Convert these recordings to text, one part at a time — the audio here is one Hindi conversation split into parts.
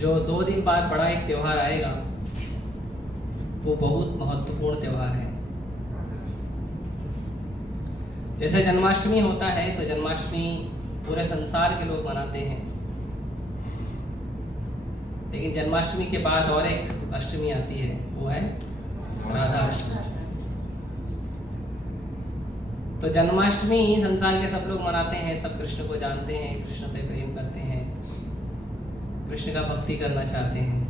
जो 2 दिन बाद बड़ा एक त्यौहार आएगा, वो बहुत महत्वपूर्ण त्यौहार है। जैसे जन्माष्टमी होता है तो जन्माष्टमी पूरे संसार के लोग मनाते हैं, लेकिन जन्माष्टमी के बाद और एक अष्टमी आती है, वो है राधा अष्टमी। तो जन्माष्टमी संसार के सब लोग मनाते हैं, सब कृष्ण को जानते हैं, कृष्ण से प्रेम करते हैं, कृष्ण का भक्ति करना चाहते हैं।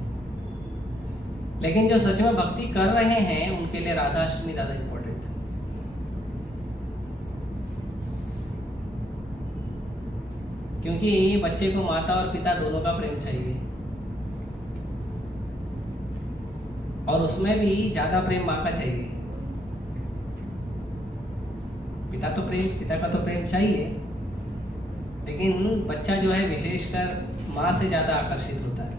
लेकिन जो सच में भक्ति कर रहे हैं उनके लिए राधा अष्टमी ज्यादा इंपॉर्टेंट है। क्योंकि बच्चे को माता और पिता दोनों का प्रेम चाहिए, और उसमें भी ज्यादा प्रेम माँ का चाहिए। पिता का तो प्रेम चाहिए, लेकिन बच्चा जो है विशेषकर माँ से ज्यादा आकर्षित होता है।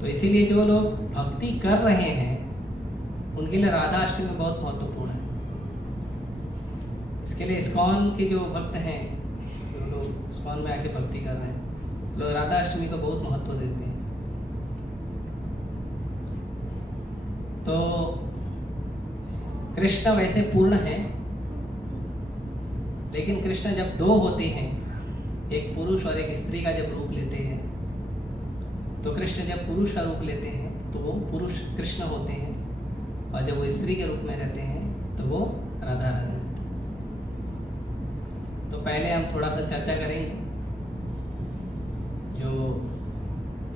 तो इसीलिए जो लोग भक्ति कर रहे हैं उनके लिए राधा अष्टमी बहुत महत्वपूर्ण है। इसके लिए इस्कॉन के जो भक्त हैं, जो लोग इस्कॉन में आके भक्ति कर रहे हैं, लोग राधा अष्टमी को बहुत महत्व देते हैं। तो कृष्ण वैसे पूर्ण है, लेकिन कृष्ण जब 2 होते हैं, एक पुरुष और एक स्त्री का जब रूप लेते हैं, तो कृष्ण जब पुरुष का रूप लेते हैं तो वो पुरुष कृष्ण होते हैं, और जब वो स्त्री के रूप में रहते हैं तो वो राधा रानी होते हैं। तो पहले हम थोड़ा सा चर्चा करेंगे जो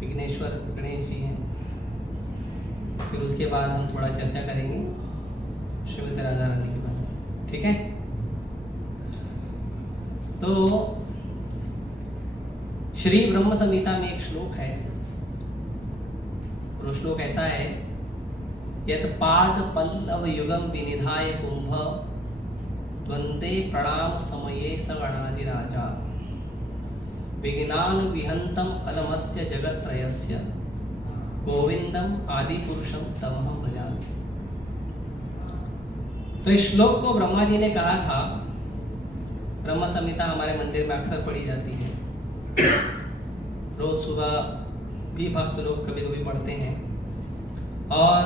विघ्नेश्वर गणेश जी हैं, फिर उसके बाद हम थोड़ा चर्चा करेंगे श्रीमती राधा रानी के बारे में। ठीक है? तो श्री ब्रह्म संहिता में एक श्लोक है, वो श्लोक ऐसा है, यत पाद पल्लव युगम विनिधाय कुंभ द्वंद्वे प्रणाम समये सगणादि राजा विघ्नान विहंतम अलमस्य जगत्त्रयस्य गोविंदम आदि पुरुषम तमहम भजामि। तो इस श्लोक को ब्रह्मा जी ने कहा था। ब्रह्म संहिता हमारे मंदिर में अक्सर पढ़ी जाती है, रोज सुबह भी भक्त लोग कभी कभी पढ़ते हैं, और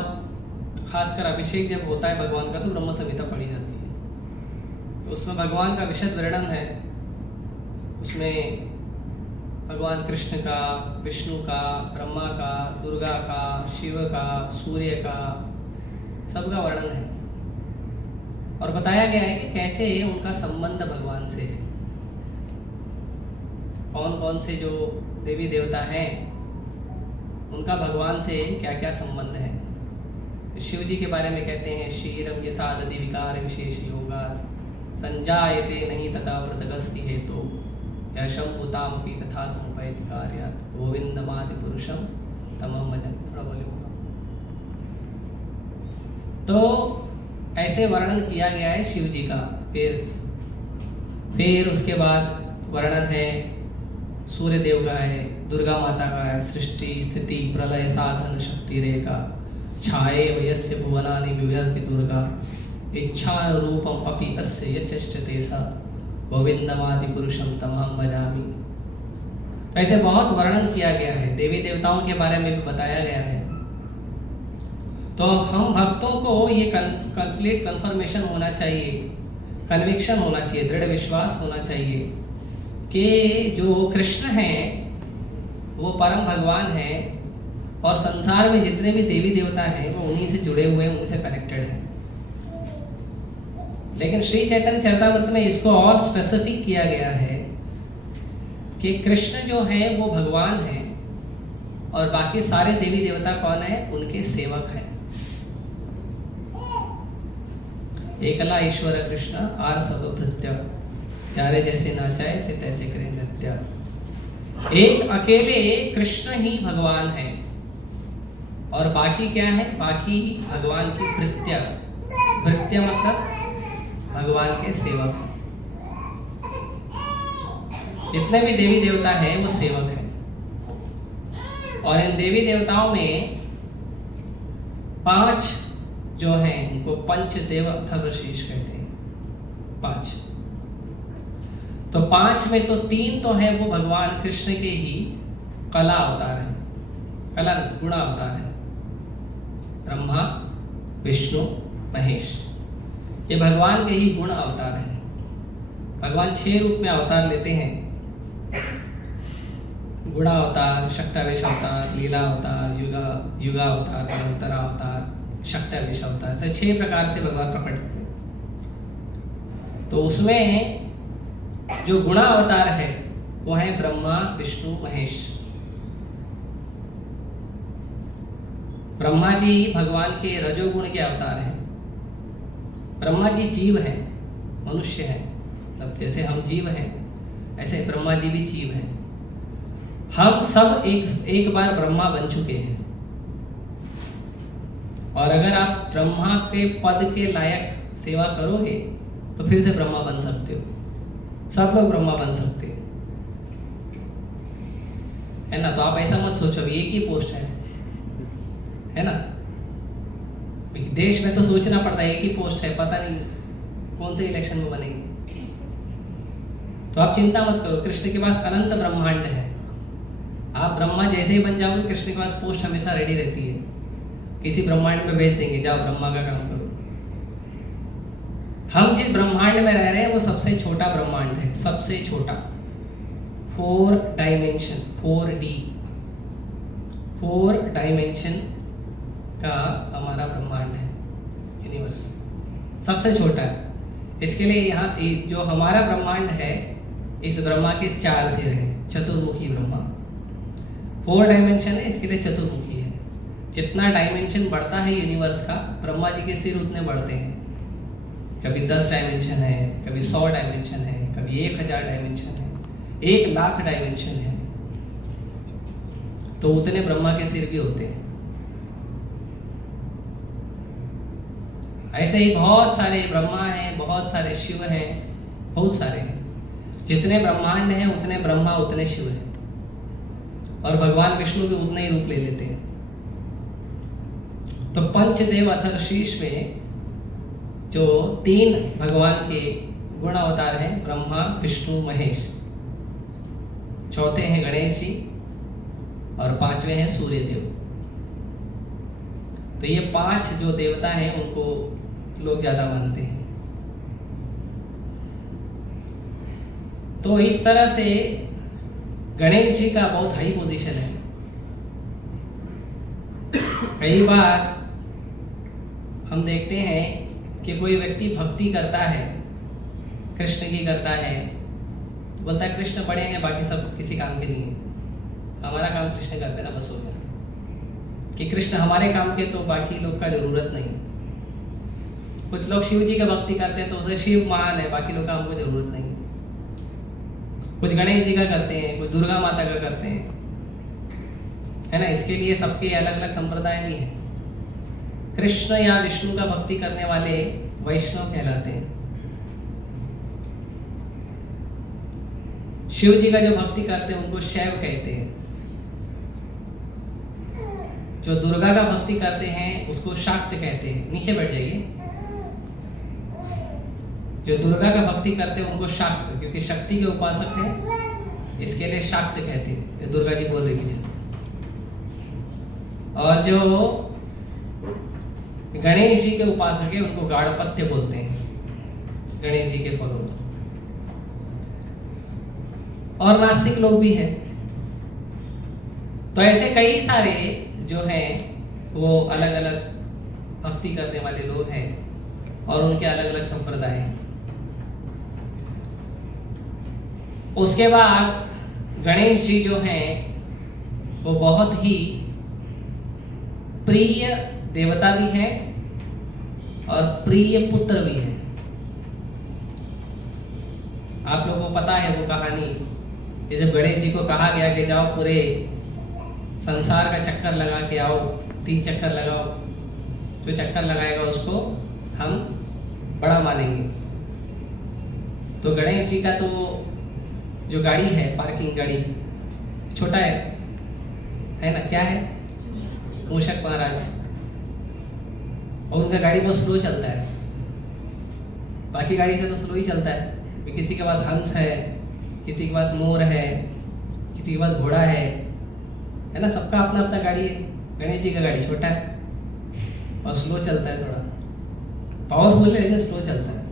खासकर अभिषेक जब होता है भगवान का तो ब्रह्म संहिता पढ़ी जाती है। तो उसमें भगवान का विशद वर्णन है, उसमें भगवान कृष्ण का, विष्णु का, ब्रह्मा का, दुर्गा का, शिव का, सूर्य का, सबका वर्णन है, और बताया गया है कि कैसे उनका संबंध भगवान से है। कौन कौन से जो देवी देवता हैं उनका भगवान से क्या क्या संबंध है। शिव जी के बारे में कहते हैं, क्षीरम यथा दधि विकार विशेष योगा संजायते नहीं तथा पृथगस्ति हेतु यशंभुतामपि तथा समुपैति कार्यात् गोविंदमादि पुरुषम तमहं भजामि। थोड़ा बोलिए। तो ऐसे वर्णन किया गया है शिव जी का। फिर उसके बाद वर्णन है सूर्य देव का है, दुर्गा माता का है, सृष्टि स्थिति प्रलय साधन शक्ति रेखा छाये वयस्य भुवनानि विभ्रति दुर्गा इच्छा रूपम अपि अस्य यचष्टते सा गोविंदमादि पुरुषम तमहं भजामि। तो ऐसे बहुत वर्णन किया गया है, देवी देवताओं के बारे में भी बताया गया है। तो हम भक्तों को ये कंप्लीट कंफर्मेशन होना चाहिए, कन्विक्शन होना चाहिए, दृढ़ विश्वास होना चाहिए कि जो कृष्ण हैं वो परम भगवान हैं, और संसार में जितने भी देवी देवता हैं वो उन्हीं से जुड़े हुए हैं, उनसे कनेक्टेड हैं। लेकिन श्री चैतन्य चरितामृत में इसको और स्पेसिफिक किया गया है कि कृष्ण जो है वो भगवान है, और बाकी सारे देवी देवता कौन है? उनके सेवक हैं। एकला ईश्वर कृष्ण आर सब भृत्य, प्यारे जैसे नाचाए से तैसे करें नृत्य। एक अकेले कृष्ण ही भगवान है, और बाकी क्या है? बाकी भगवान की भृत्य। भृत्य मतलब भगवान के सेवक हैं। जितने भी देवी देवता हैं वो सेवक हैं, और इन देवी देवताओं में 5 जो हैं उनको पंचदेव अथर्वशीर्ष कहते हैं। 5 तो 5 में तो 3 तो हैं वो भगवान कृष्ण के ही कला अवतार है, कला गुण अवतार है। ब्रह्मा, विष्णु, महेश, ये भगवान के ही गुण अवतार हैं। भगवान 6 रूप में अवतार लेते हैं, गुणा अवतार, शक्तावेश अवतार, लीला अवतार, युगा अवतार, निरंतरा अवतार, शक्तावेश अवतार, तो 6 प्रकार से भगवान प्रकट होते हैं। तो उसमें जो गुणा अवतार है वो है ब्रह्मा, विष्णु, महेश। ब्रह्मा जी भगवान के रजोगुण के अवतार हैं। ब्रह्मा जी जीव हैं, मनुष्य हैं, मतलब जैसे हम जीव हैं ऐसे ब्रह्मा जी भी जीव हैं। हम सब एक बार ब्रह्मा बन चुके हैं, और अगर आप ब्रह्मा के पद के लायक सेवा करोगे तो फिर से ब्रह्मा बन सकते हो। सब लोग ब्रह्मा बन सकते हैं, है ना। तो आप ऐसा मत सोचो एक ही पोस्ट है ना। देश में तो सोचना पड़ता है एक ही पोस्ट है, पता नहीं कौन से इलेक्शन में बनेगी। तो आप चिंता मत करो, कृष्ण के पास अनंत ब्रह्मांड है। आप ब्रह्मा जैसे ही बन जाओगे, कृष्ण के पास पोस्ट हमेशा रेडी रहती है, किसी ब्रह्मांड में भेज देंगे, जाओ ब्रह्मा का काम करो। हम जिस ब्रह्मांड में रह रहे हैं वो सबसे छोटा ब्रह्मांड है, सबसे छोटा। 4 डायमेंशन, 4 डायमेंशन का हमारा ब्रह्मांड है, यूनिवर्स सबसे छोटा है। इसके लिए यहाँ जो हमारा ब्रह्मांड है, इस ब्रह्मा के 4 सिर हैं, चतुर्मुखी ब्रह्मा। 4 डायमेंशन है, इसके लिए चतुर्मुखी है। जितना डायमेंशन बढ़ता है यूनिवर्स का, ब्रह्मा जी के सिर उतने बढ़ते हैं। कभी 10 डायमेंशन है, कभी 100 डायमेंशन है, कभी 1000 डायमेंशन है, 1,00,000 डायमेंशन है। तो उतने ब्रह्मा के सिर भी होते हैं। ऐसे ही बहुत सारे ब्रह्मा हैं, बहुत सारे शिव हैं, बहुत सारे हैं। जितने ब्रह्मांड हैं उतने ब्रह्मा, उतने शिव हैं। और भगवान विष्णु भी उतने ही रूप ले लेते हैं। तो पंचदेव अथर्वशीर्ष में जो 3 भगवान के गुण अवतार हैं, ब्रह्मा, विष्णु, महेश। चौथे हैं गणेश जी और 5वें हैं सूर्य देव। तो ये 5 जो देवता हैं उनको लोग ज्यादा मानते हैं। तो इस तरह से गणेश जी का बहुत हाई पोजीशन है। कई बार हम देखते हैं कि कोई व्यक्ति भक्ति करता है, कृष्ण की करता है, तो बोलता है कृष्ण बड़े हैं, बाकी सब किसी काम के नहीं है, हमारा काम कृष्ण करते ना, बस हो गया। कि कृष्ण हमारे काम के, तो बाकी लोग का जरूरत नहीं। कुछ लोग शिव जी का भक्ति करते हैं तो उसे शिव महान है, बाकी लोग का हमको जरूरत नहीं। कुछ गणेश जी का करते हैं, कुछ दुर्गा माता का करते हैं, है ना। इसके लिए सबके अलग अलग संप्रदाय भी है। कृष्ण या विष्णु का भक्ति करने वाले वैष्णव कहलाते हैं। शिव जी का जो भक्ति करते हैं उनको शैव कहते हैं। जो दुर्गा का भक्ति करते हैं उसको शाक्त कहते हैं। नीचे बैठ जाइए। जो दुर्गा का भक्ति करते हैं उनको शाक्त, क्योंकि शक्ति के उपासक हैं, इसके लिए शाक्त कहते हैं। जो दुर्गा जी बोल रही पीछे से। और जो गणेश जी के उपासक है उनको गाढ़पत्य बोलते हैं, गणेश जी के फॉलोअर। और नास्तिक लोग भी हैं। तो ऐसे कई सारे जो हैं वो अलग अलग भक्ति करने वाले लोग हैं और उनके अलग अलग संप्रदाय हैं। उसके बाद गणेश जी जो हैं वो बहुत ही प्रिय देवता भी हैं और प्रिय पुत्र भी हैं। आप लोगों को पता है वो कहानी कि जब गणेश जी को कहा गया कि जाओ पूरे संसार का चक्कर लगा के आओ, 3 चक्कर लगाओ, जो चक्कर लगाएगा उसको हम बड़ा मानेंगे। तो गणेश जी का तो जो गाड़ी है, पार्किंग गाड़ी, छोटा है ना, क्या है, मूषक महाराज। और उनका गाड़ी बहुत स्लो चलता है, बाकी गाड़ी से तो स्लो ही चलता है। किसी के पास हंस है, किसी के पास मोर है, किसी के पास घोड़ा है, है ना, सबका अपना अपना गाड़ी है। गणेश जी का गाड़ी छोटा है और स्लो चलता है, थोड़ा पावरफुल है लेकिन स्लो चलता है।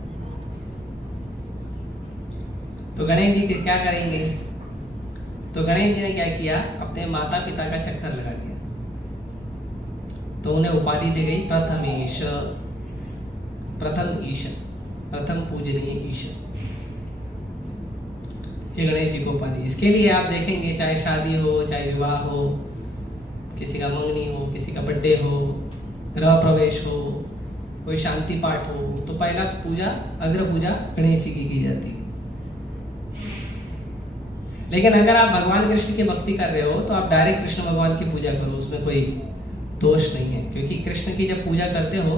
तो गणेश जी के क्या करेंगे, तो गणेश जी ने क्या किया, अपने माता पिता का चक्कर लगा दिया। तो उन्हें उपाधि दी गई प्रथम ईश, प्रथम पूजनीय ईश, ये गणेश जी को उपाधि। इसके लिए आप देखेंगे चाहे शादी हो, चाहे विवाह हो, किसी का मंगनी हो, किसी का बर्थडे हो, गृह प्रवेश हो, कोई शांति पाठ हो, तो पहला पूजा, अग्र पूजा गणेश जी की जाती है। लेकिन अगर आप भगवान कृष्ण की भक्ति कर रहे हो तो आप डायरेक्ट कृष्ण भगवान की पूजा करो, उसमें कोई दोष नहीं है। क्योंकि कृष्ण की जब पूजा करते हो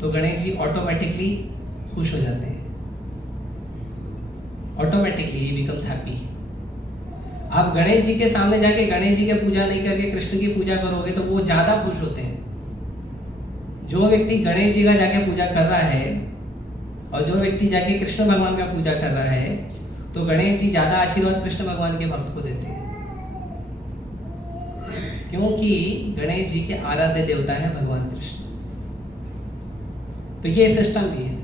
तो गणेश जी ऑटोमेटिकली खुश हो जाते हैं, ऑटोमेटिकली ही बिकम्स हैप्पी। आप गणेश जी के सामने जाके गणेश जी की पूजा नहीं करके कृष्ण की पूजा करोगे तो वो ज्यादा खुश होते हैं। जो व्यक्ति गणेश जी का जाके पूजा कर रहा है और जो व्यक्ति जाके कृष्ण भगवान का पूजा कर रहा है, तो गणेश जी ज्यादा आशीर्वाद कृष्ण भगवान के भक्त को देते हैं, क्योंकि गणेश जी के आराध्य देवता है भगवान कृष्ण। तो ये सिस्टम भी है।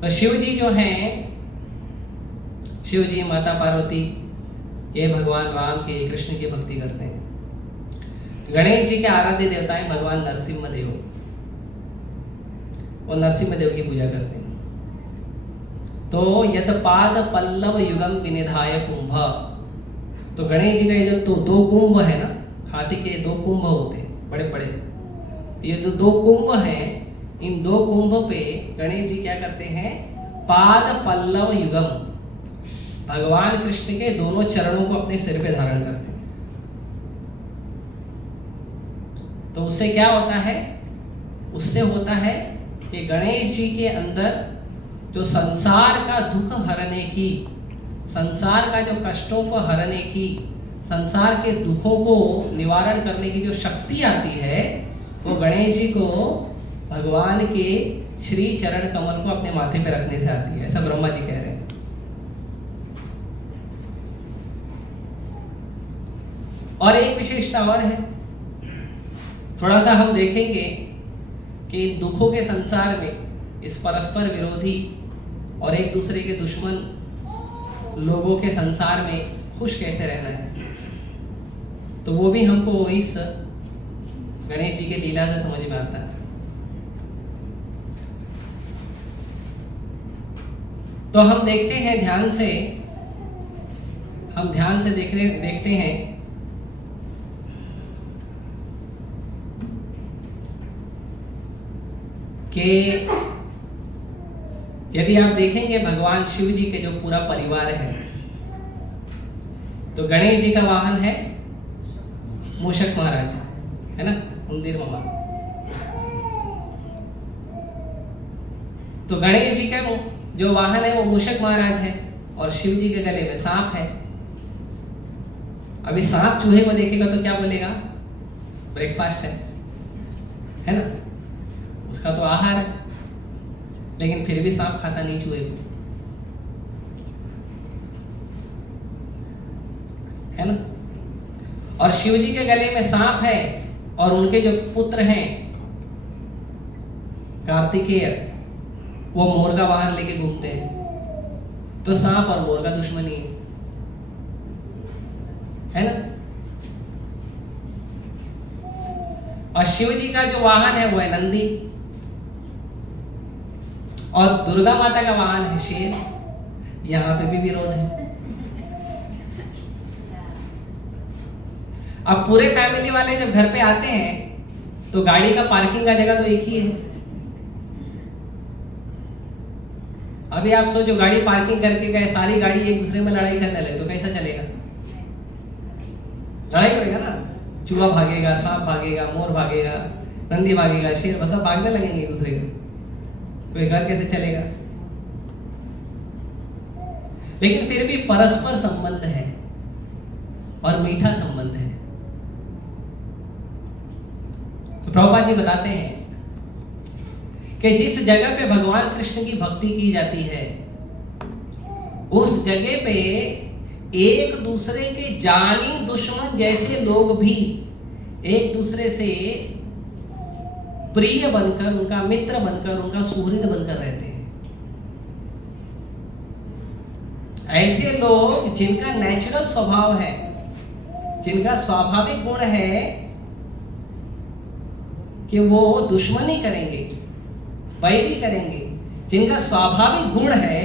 तो शिव जी जो हैं, शिव जी, माता पार्वती, ये भगवान राम के, कृष्ण की भक्ति करते हैं। गणेश जी के आराध्य देवता है भगवान नरसिम्हा देव, वो नरसिम्हा देव की पूजा करते हैं। तो यद पाद पल्लव युगम विनिधाय कुंभ, तो गणेश जी का ये जो दो कुंभ है ना, हाथी के दो कुंभ होते हैं बड़े बड़े, ये जो दो कुंभ हैं, इन दो कुंभ पे गणेश जी क्या करते हैं, पाद पल्लव युगम, भगवान कृष्ण के दोनों चरणों को अपने सिर पे धारण करते हैं। तो उससे क्या होता है, उससे होता है कि गणेश जी के अंदर जो संसार का दुख हरने की, संसार का जो कष्टों को हरने की, संसार के दुखों को निवारण करने की जो शक्ति आती है, वो गणेश जी को भगवान के श्री चरण कमल को अपने माथे पे रखने से आती है, ऐसा ब्रह्मा जी कह रहे हैं। और एक विशेषता और है, थोड़ा सा हम देखेंगे कि दुखों के संसार में, इस परस्पर विरोधी और एक दूसरे के दुश्मन लोगों के संसार में खुश कैसे रहना है, तो वो भी हमको इस गणेश जी के लीला से समझ में आता है। तो हम देखते हैं ध्यान से, हम ध्यान से देखते हैं कि यदि आप देखेंगे भगवान शिव जी के जो पूरा परिवार है, तो गणेश जी का वाहन है मूषक महाराज, है ना, उंदीर मामा। तो गणेश जी का जो वाहन है वो मूषक महाराज है और शिव जी के गले में सांप है। अभी सांप चूहे को देखेगा तो क्या बोलेगा, ब्रेकफास्ट है ना, उसका तो आहार है, लेकिन फिर भी सांप खाता नहीं चूहे को, है ना। और शिव जी के गले में सांप है और उनके जो पुत्र हैं कार्तिकेय, वो मोर का वाहन लेके घूमते हैं। तो सांप और मोर का दुश्मनी है ना। और शिव जी का जो वाहन है वो है नंदी, और दुर्गा माता का वाहन है शेर। यहां पे भी विरोध है। अब पूरे फैमिली वाले जब घर पे आते हैं तो गाड़ी का पार्किंग का जगह तो एक ही है। अभी आप सोचो, गाड़ी पार्किंग करके गए, सारी गाड़ी एक दूसरे में लड़ाई करने लगे तो कैसा चलेगा, लड़ाई होगा ना। चूहा भागेगा, सांप भागेगा, मोर भागेगा, नंदी भागेगा, शेर, सब भागने लगेंगे एक दूसरे को, तो घर कैसे चलेगा। लेकिन फिर भी परस्पर संबंध है और मीठा संबंध है। तो प्रभुपाद जी बताते हैं कि जिस जगह पे भगवान कृष्ण की भक्ति की जाती है, उस जगह पे एक दूसरे के जानी दुश्मन जैसे लोग भी एक दूसरे से प्रिय बनकर, उनका मित्र बनकर, उनका सुहृद बनकर रहते हैं। ऐसे लोग जिनका नेचुरल स्वभाव है, जिनका स्वाभाविक गुण है कि वो दुश्मनी करेंगे, वैरी करेंगे, जिनका स्वाभाविक गुण है,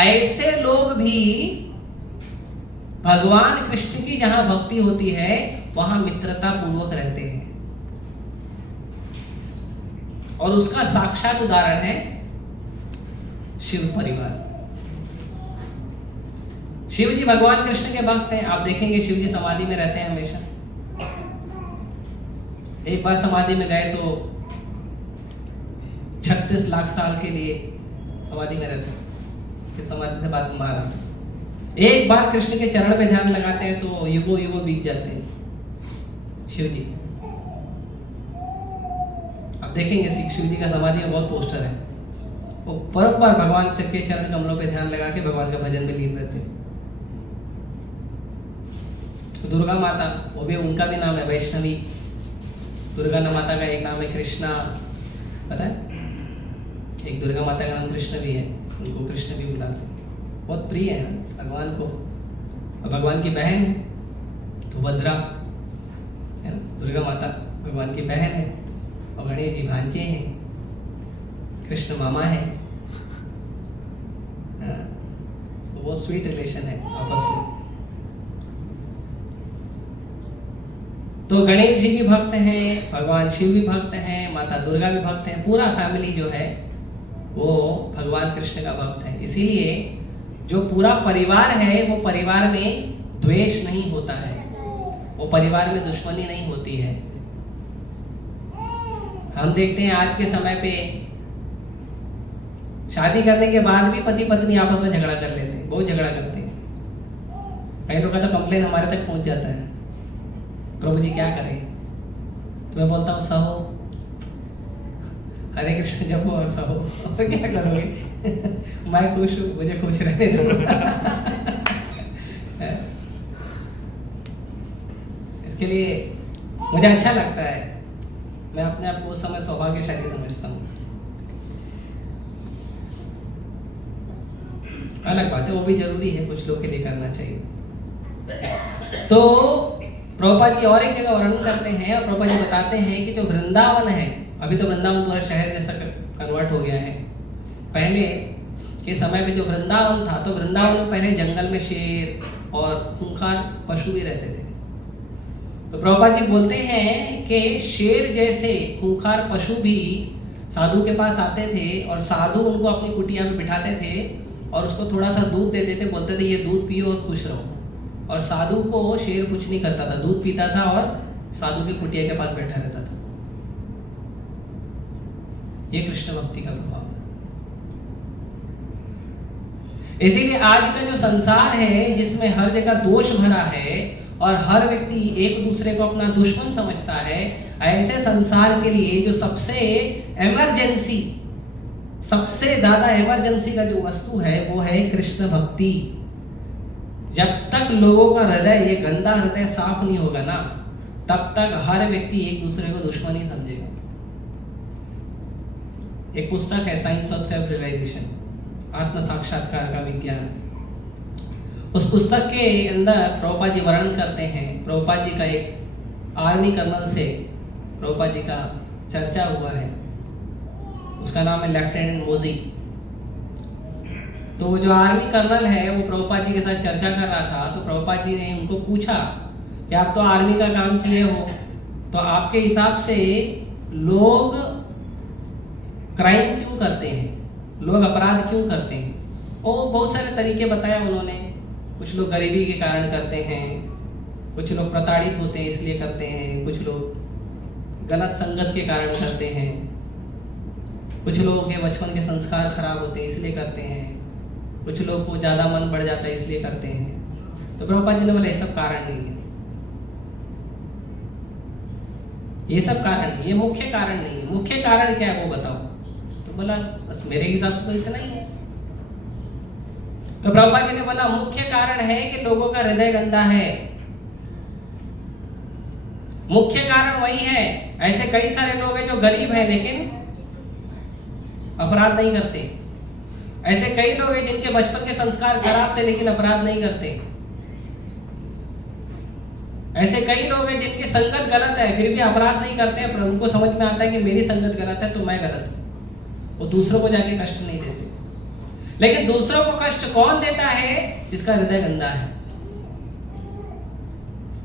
ऐसे लोग भी भगवान कृष्ण की जहां भक्ति होती है वहां मित्रता पूर्वक रहते हैं। और उसका साक्षात उदाहरण है शिव परिवार। शिव जी भगवान कृष्ण के भक्त हैं। आप देखेंगे शिव जी समाधि में रहते हैं हमेशा। एक बार समाधि में गए तो 36 लाख साल के लिए समाधि में रहते हैं। फिर समाधि से बाद मारा। एक बार कृष्ण के चरण पे ध्यान लगाते हैं तो युगों युगों बीत जाते हैं शिव जी। आप देखेंगे शिव जी का समाधि में बहुत पोस्टर है। वो बराबर भगवान के चरण कमलों पे ध्यान लगा के भगवान का भजन में लीन रहते हैं। तो दुर्गा माता, वो भी उनका भी नाम है वैष्णवी। दुर्गा माता का एक नाम है कृष्णा, पता है? एक दुर्गा माता का नाम कृष्ण भी है, उनको कृष्ण भी बुलाते हैं। बहुत प्रिय है भगवान को। और भगवान की बहन है सुभद्रा, है ना? दुर्गा माता भगवान की बहन है और गणेश जी भांजे हैं, कृष्ण मामा है। तो वो स्वीट रिलेशन है आपस में। तो गणेश जी भी भक्त हैं, भगवान शिव भी भक्त हैं, माता दुर्गा भी भक्त हैं। पूरा फैमिली जो है वो भगवान कृष्ण का भक्त है। इसीलिए जो पूरा परिवार है वो परिवार में द्वेष नहीं होता है, वो परिवार में दुश्मनी नहीं होती है। हम देखते हैं आज के समय पे शादी करने के बाद भी पति पत्नी आपस में झगड़ा कर लेते हैं, बहुत झगड़ा करते हैं। कई लोगों का तो कंप्लेन हमारे तक पहुंच जाता है, प्रभु जी क्या करें? तो मैं बोलता हूँ सहो, हरे कृष्ण जपो और सहो। और क्या करोगे? मैं खुश हूँ, मुझे खुश रहने दो। इसके लिए मुझे अच्छा लगता है, मैं अपने आप को उस समय सौभाग्यशाली समझता हूँ। अलग बात है, वो भी जरूरी है, कुछ लोग के लिए करना चाहिए। तो प्रभुपाद जी और एक जगह वर्णन करते हैं और प्रभुपाद जी बताते हैं कि जो वृंदावन है, अभी तो वृंदावन पूरा शहर जैसा कन्वर्ट हो गया है। पहले के समय में जो वृंदावन था, तो वृंदावन में पहले जंगल में शेर और खूंखार पशु भी रहते थे। तो प्रभुपाद जी बोलते हैं कि शेर जैसे खूंखार पशु भी साधु के पास आते थे और साधु उनको अपनी कुटिया में बिठाते थे और उसको थोड़ा सा दूध दे देते, बोलते थे ये दूध पियो और खुश रहो। और साधु को शेर कुछ नहीं करता था, दूध पीता था और साधु की कुटिया के पास बैठा रहता था। ये कृष्ण भक्ति का प्रभाव है। इसीलिए आज का जो संसार है, जिसमें हर जगह दोष भरा है और हर व्यक्ति एक दूसरे को अपना दुश्मन समझता है, ऐसे संसार के लिए जो सबसे इमरजेंसी, सबसे ज्यादा इमरजेंसी का जो वस्तु है वो है कृष्ण भक्ति। जब तक लोगों का हृदय, ये गंदा हृदय साफ नहीं होगा ना, तब तक हर व्यक्ति एक दूसरे को दुश्मन ही समझेगा। एक पुस्तक है साइंस ऑफ सेल्फ रियलाइजेशन, आत्म साक्षात्कार का विज्ञान। उस पुस्तक के अंदर प्रभुपाद जी वर्णन करते हैं, प्रभुपाद जी का एक आर्मी कर्नल से प्रभुपाद जी का चर्चा हुआ है, उसका नाम है लेफ्टिनेंट मोजी। तो वो जो आर्मी कर्नल है वो प्रभुपाद जी के साथ चर्चा कर रहा था। तो प्रभुपाद जी ने उनको पूछा कि आप तो आर्मी का काम किए हो, तो आपके हिसाब से लोग क्राइम क्यों करते हैं, लोग अपराध क्यों करते हैं? और बहुत सारे तरीके बताया उन्होंने। कुछ लोग गरीबी के कारण करते हैं, कुछ लोग प्रताड़ित होते हैं इसलिए करते हैं, कुछ लोग गलत संगत के कारण करते हैं, कुछ लोगों के बचपन के संस्कार खराब होते हैं इसलिए करते हैं, कुछ लोग को ज्यादा मन बढ़ जाता है इसलिए करते हैं। तो प्रभुपाद जी ने बोला ये सब कारण नहीं है, ये सब कारण नहीं, ये मुख्य कारण नहीं है। मुख्य कारण क्या है वो बताओ। तो बोला बस मेरे हिसाब से तो इतना ही है। तो प्रभुपाद जी ने बोला मुख्य कारण है कि लोगों का हृदय गंदा है। मुख्य कारण वही है। ऐसे कई सारे लोग हैं जो गरीब हैं लेकिन अपराध नहीं करते। ऐसे कई लोग हैं जिनके बचपन के संस्कार खराब थे लेकिन अपराध नहीं करते। ऐसे कई लोग हैं जिनकी संगत गलत है फिर भी अपराध नहीं करते, पर उनको समझ में आता है कि मेरी संगत गलत है तो मैं गलत हूं। वो दूसरों को जाके कष्ट नहीं देते। लेकिन दूसरों को कष्ट कौन देता है? जिसका हृदय गंदा है।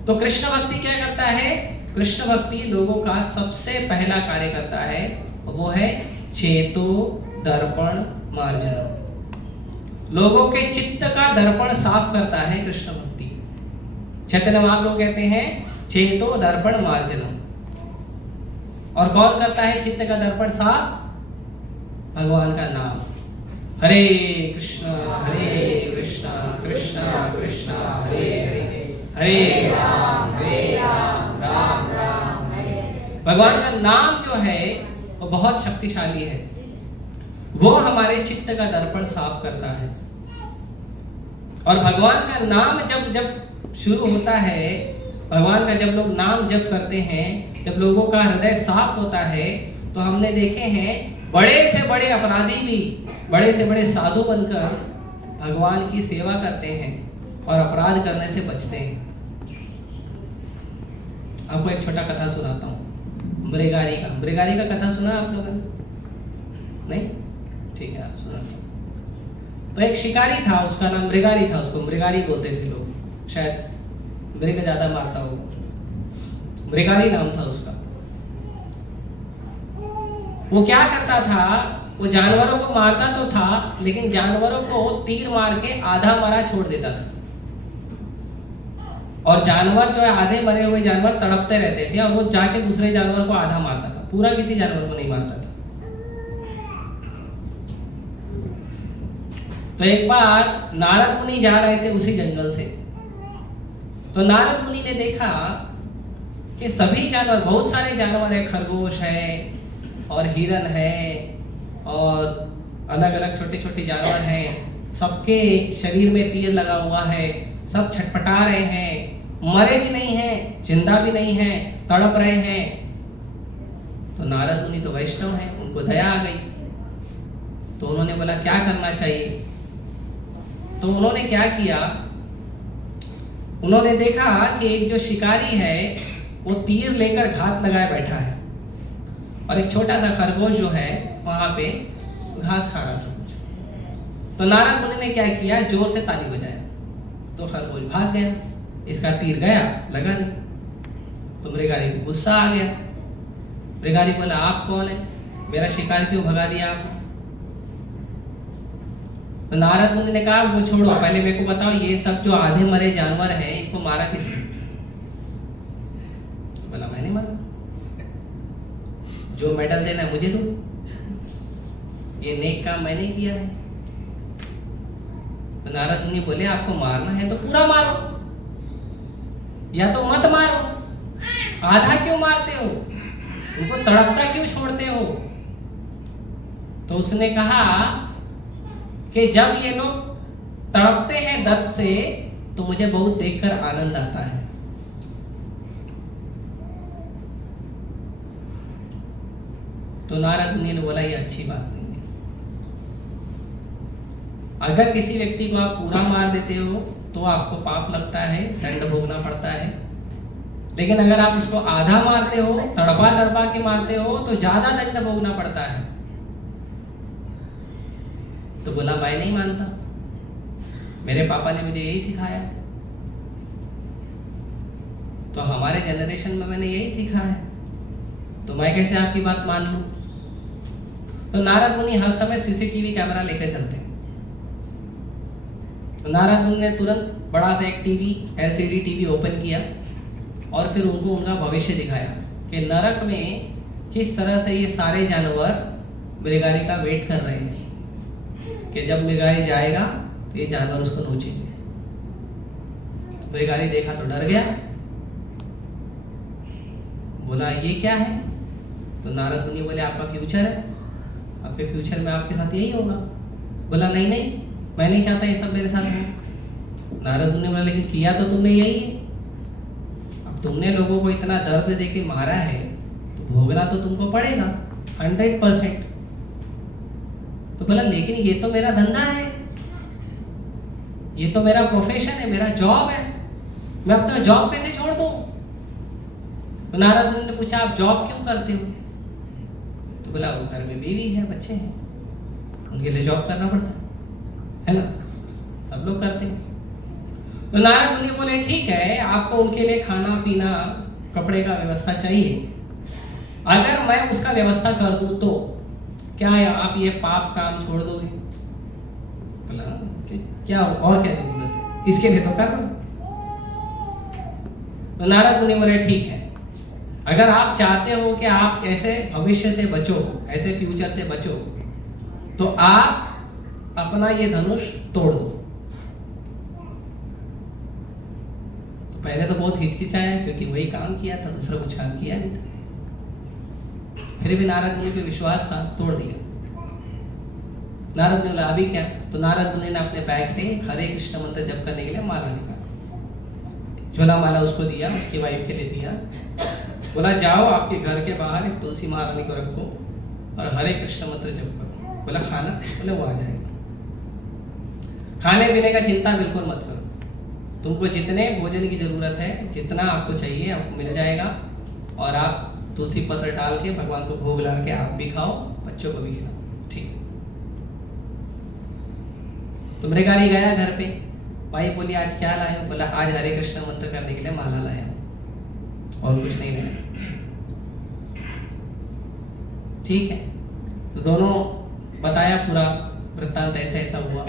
तो कृष्ण भक्ति क्या करता है? कृष्ण भक्ति लोगों का सबसे पहला कार्य करता है, वो है चेतो दर्पण मार्जन। लोगों के चित्त का दर्पण साफ करता है कृष्ण भक्ति। चैतन्य महाप्रभु कहते हैं चेतो दर्पण मार्जन। और कौन करता है चित्त का दर्पण साफ? भगवान का नाम। हरे कृष्णा कृष्णा कृष्णा हरे हरे, हरे राम राम राम हरे हरे। भगवान का नाम जो है वो बहुत शक्तिशाली है। वो हमारे चित्त का दर्पण साफ करता है। और भगवान का नाम जब जब शुरू होता है, भगवान का जब लोग नाम जप करते हैं, जब लोगों का हृदय साफ होता है, तो हमने देखे हैं बड़े से बड़े अपराधी भी बड़े से बड़े साधु बनकर भगवान की सेवा करते हैं और अपराध करने से बचते हैं। आपको एक छोटा कथा सुनाता हूँ, मृगारी का। मृगारी का कथा सुना आप लोगों ने? नहीं? ठीक है, आप सुनाता हूँ। तो एक शिकारी था, उसका नाम मृगारी था। उसको मृगारी बोलते थे लोग, शायद मृग ज्यादा मारता होगा। मृगारी नाम था उसका। वो क्या करता था? वो जानवरों को मारता तो था, लेकिन जानवरों को तीर मार के आधा मरा छोड़ देता था। और जानवर जो है, आधे मरे हुए जानवर तड़पते रहते थे और वो जाके दूसरे जानवर को आधा मारता था, पूरा किसी जानवर को नहीं मारता था। तो एक बार नारद मुनि जा रहे थे उसी जंगल से। तो नारद मुनि ने देखा कि सभी जानवर, बहुत सारे जानवर है, खरगोश है और हिरन है और अलग अलग छोटे छोटे जानवर हैं, सबके शरीर में तीर लगा हुआ है, सब छटपटा रहे हैं, मरे भी नहीं हैं, जिंदा भी नहीं हैं, तड़प रहे हैं। तो नारद मुनि तो वैष्णव हैं, उनको दया आ गई। तो उन्होंने बोला क्या करना चाहिए? तो उन्होंने क्या किया? उन्होंने देखा कि एक जो शिकारी है वो तीर लेकर घात लगाए बैठा है और एक छोटा सा खरगोश जो है वहां पे घास खा रहा था कुछ। तो नारद मुनि ने क्या किया? जोर से ताली बजाया तो खरगोश भाग गया। इसका तीर गया, लगा नहीं। तो मृगारी को गुस्सा आ गया। मृगारी बोला आप कौन है? मेरा शिकार क्यों भगा दिया आपने? तो नारद मुनि ने कहा वो छोड़ो, पहले मेरे को बताओ ये सब जो आधे मरे जानवर हैं इनको मारा किसने? बोला मैंने मारा। जो मेडल देना है मुझे दो, ये नेक काम मैंने किया है। तो नारद मुनि बोले आपको मारना है तो पूरा मारो या तो मत मारो। आधा क्यों मारते हो? उनको तड़पता क्यों छोड़ते हो? तो उसने कहा कि जब ये लोग तड़पते हैं दर्द से तो मुझे बहुत देखकर आनंद आता है। तो नारद मुनि ने बोला ये अच्छी बात नहीं है। अगर किसी व्यक्ति को आप पूरा मार देते हो तो आपको पाप लगता है, दंड भोगना पड़ता है। लेकिन अगर आप इसको आधा मारते हो, तड़पा तड़पा के मारते हो, तो ज्यादा दंड भोगना पड़ता है। तो बोला मैं नहीं मानता, मेरे पापा ने मुझे यही सिखाया, तो हमारे जनरेशन में मैंने यही सीखा है, तो मैं कैसे आपकी बात मान लूं? तो नारद मुनि हर समय सीसीटीवी कैमरा लेकर चलते हैं। तो नारद मुनि ने तुरंत बड़ा सा एक टीवी, एलसीडी टीवी ओपन किया और फिर उनको उनका भविष्य दिखाया कि नरक में किस तरह से ये सारे जानवर मृगारी का वेट कर रहे हैं कि जब मृगारी जाएगा तो ये जानवर उसको नोचेंगे। तो मृगारी देखा तो डर गया, बोला ये क्या है? तो नारद मुनि बोले आपका फ्यूचर है, आपके फ्यूचर में आपके साथ यही होगा। बोला नहीं नहीं, मैं नहीं चाहता ये सब मेरे साथ हो। नारद मुनि बोला लेकिन किया तो तुमने यही है, अब तुमने लोगों को इतना दर्द दे के मारा है तो भोगना तो तुमको पड़ेगा 100%। तो बोला लेकिन ये तो मेरा धंधा है, ये तो मेरा प्रोफेशन है, मेरा जॉब है, मैं अपना जॉब कैसे छोड़ दूं? तो नारद मुनि ने पूछा आप जॉब क्यों करते हो? तो बोला वो घर में बीवी है, बच्चे हैं, उनके लिए जॉब करना पड़ता है ना, सब लोग करते हैं। तो नारद मुनि बोले ठीक है, आपको उनके लिए खाना पीना कपड़े का व्यवस्था चाहिए, अगर मैं उसका व्यवस्था कर दूं तो क्या है आप ये पाप काम छोड़ दोगे? बोला क्या और क्या जरूरत है, इसके लिए तो कर लो। तो नारद मुनि बोले ठीक है, अगर आप चाहते हो कि आप ऐसे भविष्य से बचो, ऐसे फ्यूचर से बचो, तो आप अपना ये धनुष तोड़ दो। तो पहले तो बहुत हिचकिचाया क्योंकि वही काम किया था, दूसरा कुछ काम किया नहीं था, फिर भी नारद मुनि पे विश्वास था, तोड़ दिया। नारद मुनि बोला अभी क्या? तो नारद मुनि ने अपने बैग से हरे कृष्ण मंत्र जप करने के लिए माला निकाला, झोला माला उसको दिया, उसकी वाइफ के लिए दिया, बोला जाओ आपके घर के बाहर एक तुलसी महारानी को रखो और हरे कृष्ण मंत्र जप करो। बोला खाना? बोले वो आ जाएगा, खाने पीने का चिंता बिल्कुल मत करो, तुमको जितने भोजन की जरूरत है, जितना आपको चाहिए आपको मिल जाएगा, और आप तुलसी पत्र डाल के भगवान को भोग लगा के आप भी खाओ, बच्चों को भी खिलाओ, ठीक है। तो मृगारी गया घर पे, भाई बोली आज क्या लाए हो? बोला आज हरे कृष्ण मंत्र करने के लिए माला लाया और कुछ नहीं लाया। ठीक है, तो दोनों बताया पूरा वृत्तांत, ऐसा ऐसा हुआ।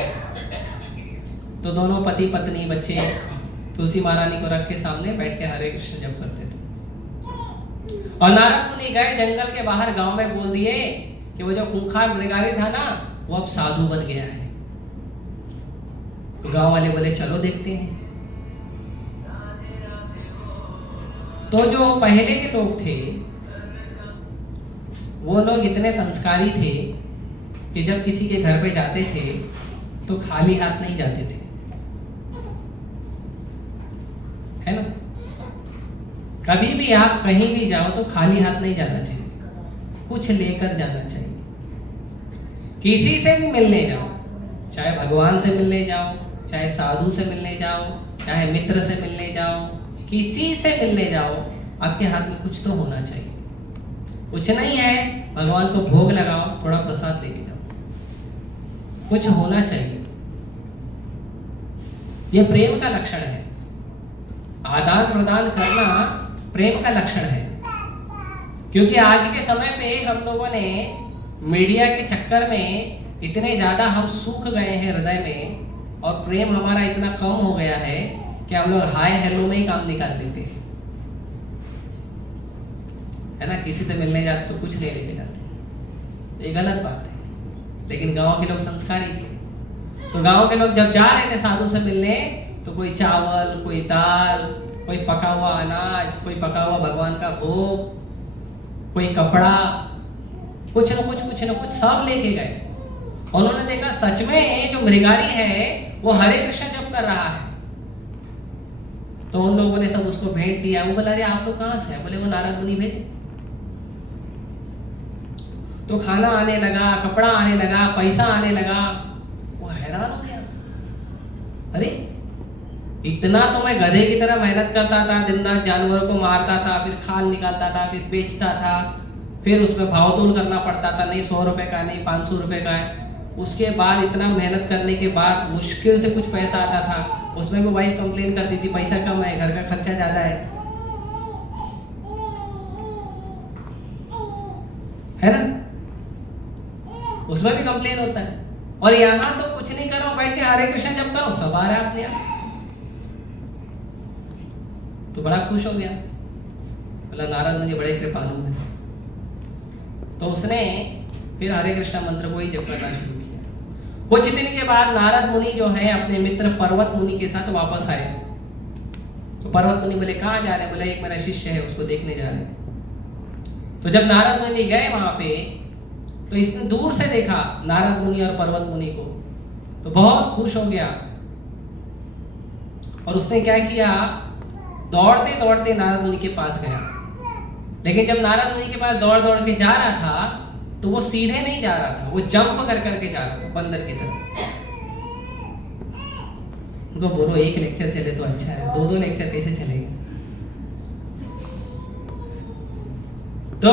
तो दोनों पति पत्नी बच्चे तुलसी महारानी को रख के सामने बैठ के हरे कृष्ण जप करते थे। और नारद मुनि गए जंगल के बाहर, गांव में बोल दिए कि वो जो खूंखार मृगारी था ना, वो अब साधु बन गया है। तो गांव वाले बोले चलो देखते हैं। तो जो पहले के लोग थे वो लोग इतने संस्कारी थे कि जब किसी के घर पे जाते थे तो खाली हाथ नहीं जाते थे, है ना। कभी भी आप कहीं भी जाओ तो खाली हाथ नहीं जाना चाहिए, कुछ लेकर जाना चाहिए। किसी से भी मिलने जाओ, चाहे भगवान से मिलने जाओ, चाहे साधु से मिलने जाओ, चाहे मित्र से मिलने जाओ, किसी से मिलने जाओ, आपके हाथ में कुछ तो होना चाहिए। कुछ नहीं है, भगवान को भोग लगाओ, थोड़ा प्रसाद लेके जाओ, कुछ होना चाहिए। यह प्रेम का लक्षण है, आदान प्रदान करना प्रेम का लक्षण है। क्योंकि आज के समय पे हम लोगों ने मीडिया के चक्कर में इतने ज्यादा हम सूख गए हैं हृदय में, और प्रेम हमारा इतना कम हो गया है कि हम लोग हाय हेलो में ही काम निकाल देते हैं, है ना। किसी से मिलने जाते तो कुछ नहीं लेके जाते, ये गलत बात है। लेकिन गांव के लोग संस्कारी थे, तो गांव के लोग जब जा रहे थे साधु से मिलने, तो कोई चावल, कोई दाल, कोई पका हुआ अनाज, कोई पका हुआ भगवान का भोग, कोई कपड़ा, कुछ न कुछ सब लेके गए। उन्होंने देखा सच में जो मृगारी है वो हरे कृष्ण जप कर रहा है। तो उन लोगों ने सब उसको भेंट दिया। वो बोला अरे आप लोग कहां से हैं? बोले वो नारद मुनि भेजे। तो खाना आने लगा, कपड़ा आने लगा, पैसा आने लगा। वो हैरान हो गया, अरे इतना तो मैं गधे की तरह मेहनत करता था, दिन रात जानवरों को मारता था, फिर खाल निकालता था, फिर बेचता था, फिर उसमें भावतोल करना पड़ता था, नहीं 100 रुपए का, नहीं 500 रुपए का है। उसके बाद इतना मेहनत करने के बाद मुश्किल से कुछ पैसा आता था, उसमें भी वाइफ कंप्लेन करती थी पैसा कम है, घर का खर्चा ज्यादा है ना, उसमें भी कंप्लेन होता है। और यहाँ तो कुछ नहीं करो, बैठ के हरे कृष्ण जप करो, सब आ रहा है अपने आप। तो बड़ा खुश हो गया, बोला नारद मुनि बड़े कृपालु हैं। तो उसने फिर हरे कृष्ण मंत्र को ही जप करना शुरू किया। कुछ दिन के बाद नारद मुनि जो है अपने मित्र पर्वत मुनि के साथ वापस आए। तो पर्वत मुनि बोले कहाँ जा रहे हैं? बोले एक मेरा शिष्य है, उसको देखने जा रहे हैं। तो जब नारद मुनि गए वहां पे, तो इसने दूर से देखा नारद मुनि और पर्वत मुनि को। तो बहुत खुश हो गया और उसने क्या किया, दौड़ते दौड़ते नारद मुनि के पास गया। लेकिन जब नारद मुनि के पास दौड़ दौड़ के जा रहा था तो वो सीधे नहीं जा रहा था, वो जंप कर करके जा रहा था बंदर की तरह। उनको बोलो एक लेक्चर चले तो अच्छा है, दो लेक्चर कैसे चलेगा। तो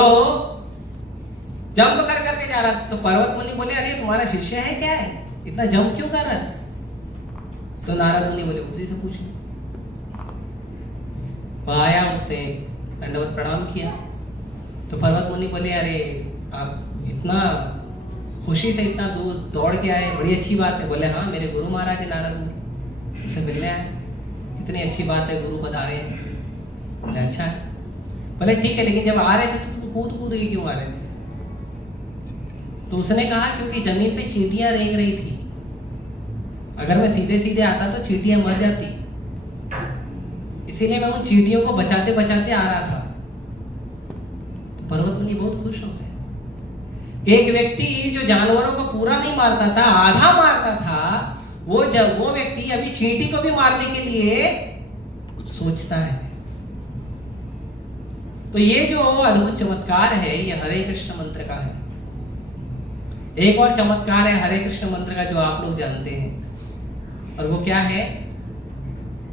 जंप कर करके जा रहा था। तो पर्वत मुनि बोले अरे तुम्हारा शिष्य है क्या है, इतना जंप क्यों कर रहा है? तो नारद मुनि बोले उसी से पूछो। वह आया, उसने दंडवत प्रणाम किया। तो पर्वत मुनि बोले अरे आप इतना खुशी से इतना दूर दौड़ के आए, बड़ी अच्छी बात है। बोले हाँ मेरे गुरु महाराज है नारद मुनि, उससे मिलने आए। इतनी अच्छी बात है, गुरु बता रहे हैं। बोले अच्छा है। बोले ठीक है, लेकिन जब आ रहे थे तो कूद कूद के क्यों आ रहे थे? तो उसने कहा क्योंकि जमीन पे चींटियां रेंग रही थी, अगर मैं सीधे सीधे आता तो चींटियां मर जाती, इसीलिए मैं उन चींटियों को बचाते बचाते आ रहा था। तो पर्वत मुनि बहुत खुश हो गए कि एक व्यक्ति जो जानवरों को पूरा नहीं मारता था, आधा मारता था, वो व्यक्ति अभी चींटी को भी मारने के लिए सोचता है। तो ये जो अद्भुत चमत्कार है ये हरे कृष्ण मंत्र का है। एक और चमत्कार है हरे कृष्ण मंत्र का जो आप लोग जानते हैं, और वो क्या है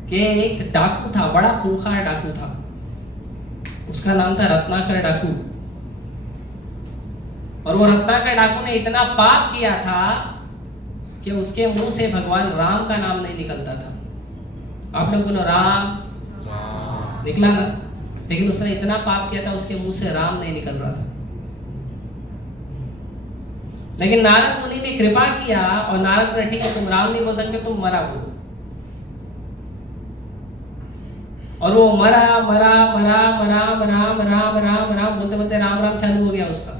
कि एक डाकू था, बड़ा खूंखार डाकू था, उसका नाम था रत्नाकर डाकू। और वो रत्नाकर डाकू ने इतना पाप किया था कि उसके मुंह से भगवान राम का नाम नहीं निकलता था। आप लोग बोलो राम, निकला ना, लेकिन उसने इतना पाप किया था उसके मुंह से राम नहीं निकल रहा था। लेकिन नारद मुनि ने कृपा किया और नारद बोले ठीक है तुम राम नहीं बोल सकते, तुम मरा बोलो। और वो मरा मरा मरा मरा मरा मरा मरा मरा बोलते बोलते राम राम चालू हो गया उसका।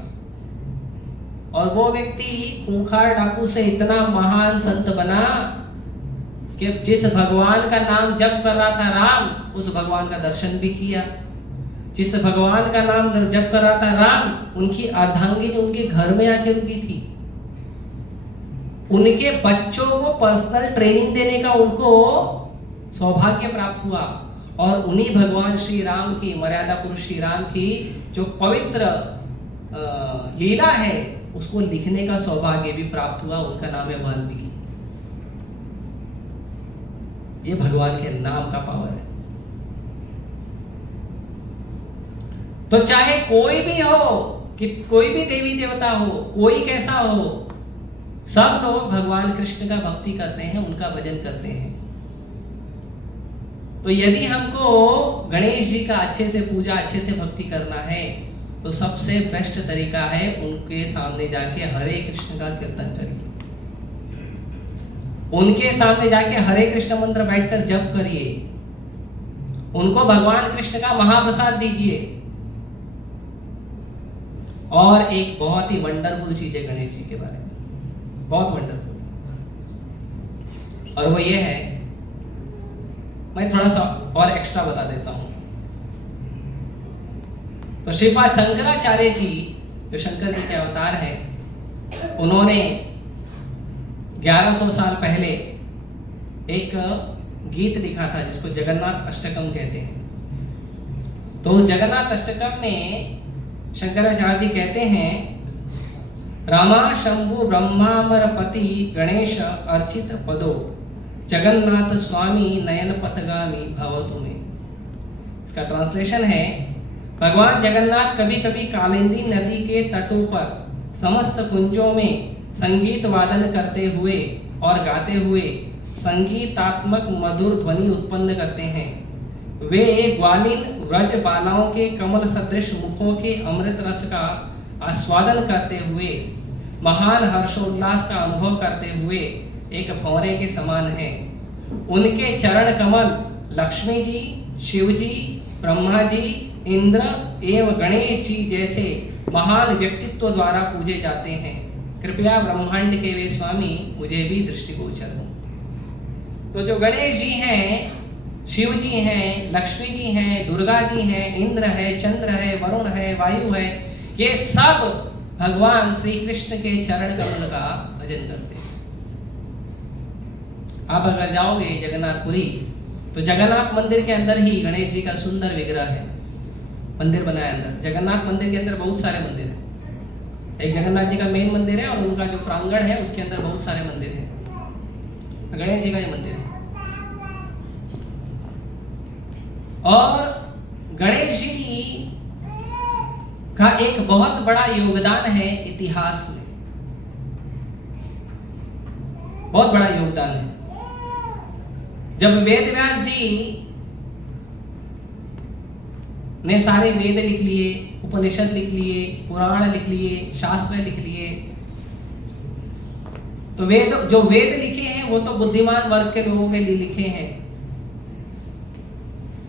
और वो व्यक्ति खूंखार डाकू से इतना महान संत बना कि जिस भगवान का नाम जप कर रहा था राम, उस भगवान का दर्शन भी किया। जिस भगवान का नाम जप कर रहा था राम, उनकी अर्धांगिनी उनके घर में आके रुकी थी। उनके बच्चों को पर्सनल ट्रेनिंग देने का उनको सौभाग्य प्राप्त हुआ। और उन्हीं भगवान श्री राम की, मर्यादा पुरुष श्री राम की जो पवित्र लीला है उसको लिखने का सौभाग्य भी प्राप्त हुआ। उनका नाम है वाल्मीकि। ये भगवान के नाम का पावर है। तो चाहे कोई भी हो, कि कोई भी देवी देवता हो, कोई कैसा हो, सब लोग भगवान कृष्ण का भक्ति करते हैं, उनका भजन करते हैं। तो यदि हमको गणेश जी का अच्छे से पूजा, अच्छे से भक्ति करना है तो सबसे बेस्ट तरीका है उनके सामने जाके हरे कृष्ण का कीर्तन करिए, उनके सामने जाके हरे कृष्ण मंत्र बैठकर जप करिए, उनको भगवान कृष्ण का महाप्रसाद दीजिए। और एक बहुत ही वंडरफुल चीज है गणेश जी के बारे में, बहुत वंडरफुल, और वो ये है, मैं थोड़ा सा और एक्स्ट्रा बता देता हूं। तो श्रीपाद शंकराचार्य जी जो शंकर जी के अवतार हैं, उन्होंने 1100 साल पहले एक गीत लिखा था जिसको जगन्नाथ अष्टकम कहते हैं। तो उस जगन्नाथ अष्टकम में शंकराचार्य जी कहते हैं, रामा शंभु ब्रह्मामरपति गणेश अर्चित पदो जगन्नाथ स्वामी नयन पथगामी भवतु में। इसका ट्रांसलेशन है, भगवान जगन्नाथ कभी कभी कालिंदी नदी के तटों पर समस्त कुंजों में संगीत वादन करते हुए और गाते हुए संगीतात्मक मधुर ध्वनि उत्पन्न करते हैं। वे ग्वालिन व्रज बालाओं के कमल सदृश मुखों के अमृत रस का आस्वादन करते हुए महान हर्षोल्लास का अनुभव करते हुए एक भंवरे के समान है। उनके चरण कमल लक्ष्मी जी, शिव जी, ब्रह्मा जी, इंद्र एवं गणेश जी जैसे महान व्यक्तित्व द्वारा पूजे जाते हैं। कृपया ब्रह्मांड के वे स्वामी मुझे भी दृष्टिगोचर हो। तो जो गणेश जी हैं, शिव जी हैं, लक्ष्मी जी हैं, दुर्गा जी हैं, इंद्र है, चंद्र है, वरुण है, वायु है, ये सब भगवान श्री कृष्ण के चरण कमल का भजन करते हैं। आप अगर जाओगे जगन्नाथपुरी तो जगन्नाथ मंदिर के अंदर ही गणेश जी का सुंदर विग्रह है, मंदिर बनाया अंदर। जगन्नाथ मंदिर के अंदर बहुत सारे मंदिर हैं। एक जगन्नाथ जी का मेन मंदिर है और उनका जो प्रांगण है उसके अंदर बहुत सारे मंदिर हैं। गणेश जी का ये मंदिर है। और गणेश जी का एक बहुत बड़ा योगदान है इतिहास में, बहुत बड़ा योगदान है। जब वेद व्यास जी ने सारे वेद लिख लिए, उपनिषद लिख लिए, पुराण लिख लिए, शास्त्र लिख लिए, तो जो वेद लिखे हैं वो तो बुद्धिमान वर्ग के लोगों के लिए लिखे हैं।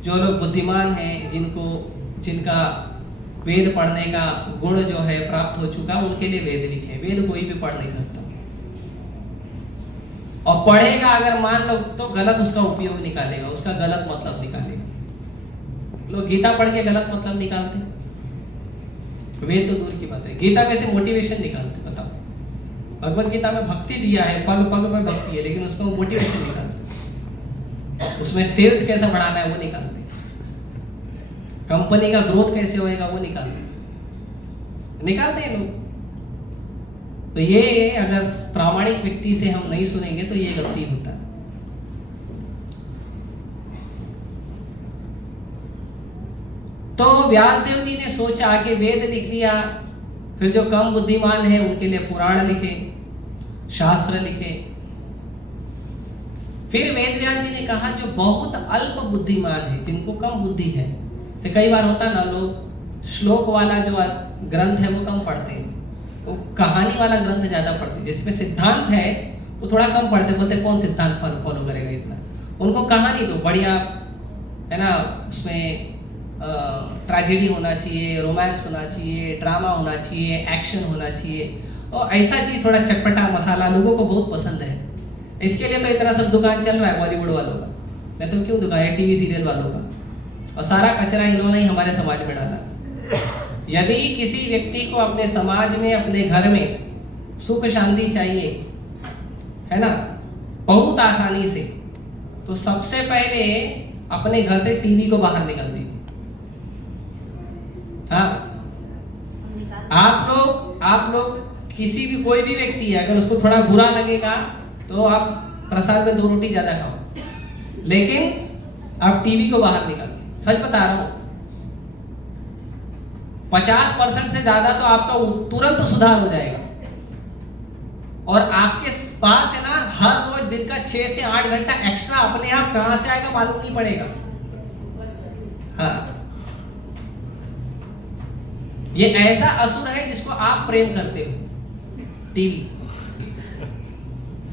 जो लोग बुद्धिमान हैं, जिनका वेद पढ़ने का गुण जो है प्राप्त हो चुका, उनके लिए वेद लिखे हैं। वेद कोई भी पढ़ नहीं सकता, और पढ़ेगा अगर मान लो तो गलत उसका उपयोग निकालेगा, उसका गलत मतलब निकालेगा। लोग गीता पढ़ के गलत मतलब निकालते, वेद तो दूर की बात है। गीता में से मोटिवेशन निकालते, बताओ। भगवत गीता में भक्ति दिया है, पग पग में भक्ति है, लेकिन उसको मोटिवेशन निकालते, उसमें सेल्स कैसे बढ़ाना है वो निकालते, कंपनी का ग्रोथ कैसे होएगा वो निकालते हैं लोग। तो ये अगर प्रामाणिक व्यक्ति से हम नहीं सुनेंगे तो ये गलती होता है। तो व्यासदेव जी ने सोचा कि वेद लिख लिया, फिर जो कम बुद्धिमान है उनके लिए पुराण लिखे, शास्त्र लिखे। फिर वेद व्यास जी ने कहा जो बहुत अल्प बुद्धिमान है, जिनको कम बुद्धि है, तो कई बार होता ना, लोग श्लोक वाला जो ग्रंथ है वो कम पढ़ते हैं, वो कहानी वाला ग्रंथ ज्यादा पढ़ते हैं। जिसमें सिद्धांत है वो थोड़ा कम पढ़ते, बोलते कौन सिद्धांत फॉलो करेगा इतना। उनको कहानी तो बढ़िया है ना, उसमें ट्रेजेडी होना चाहिए, रोमांस होना चाहिए, ड्रामा होना चाहिए, एक्शन होना चाहिए, और ऐसा चीज थोड़ा चटपटा मसाला लोगों को बहुत पसंद है। इसके लिए तो इतना सब दुकान चल रहा है बॉलीवुड वालों का, नहीं तो क्यों दुकान है टीवी सीरियल वालों का, और सारा कचरा इन्होंने ही हमारे समाज में डाला। यदि किसी व्यक्ति को अपने समाज में, अपने घर में सुख शांति चाहिए, है ना, बहुत आसानी से, तो सबसे पहले अपने घर से टीवी को बाहर निकाल दीजिए। हाँ, आप लोग किसी भी कोई भी व्यक्ति है, अगर उसको थोड़ा बुरा लगेगा तो आप प्रसाद में 2 रोटी ज्यादा खाओ, लेकिन आप टीवी को बाहर निकाल, सच बता रहा हूं। 50% से ज्यादा तो आपका तुरंत सुधार हो जाएगा। और आपके पास है ना, हर रोज दिन का 6 से 8 घंटा एक्स्ट्रा अपने आप कहां से आएगा मालूम नहीं पड़ेगा। हाँ, ये ऐसा असुर है जिसको आप प्रेम करते हो, टीवी।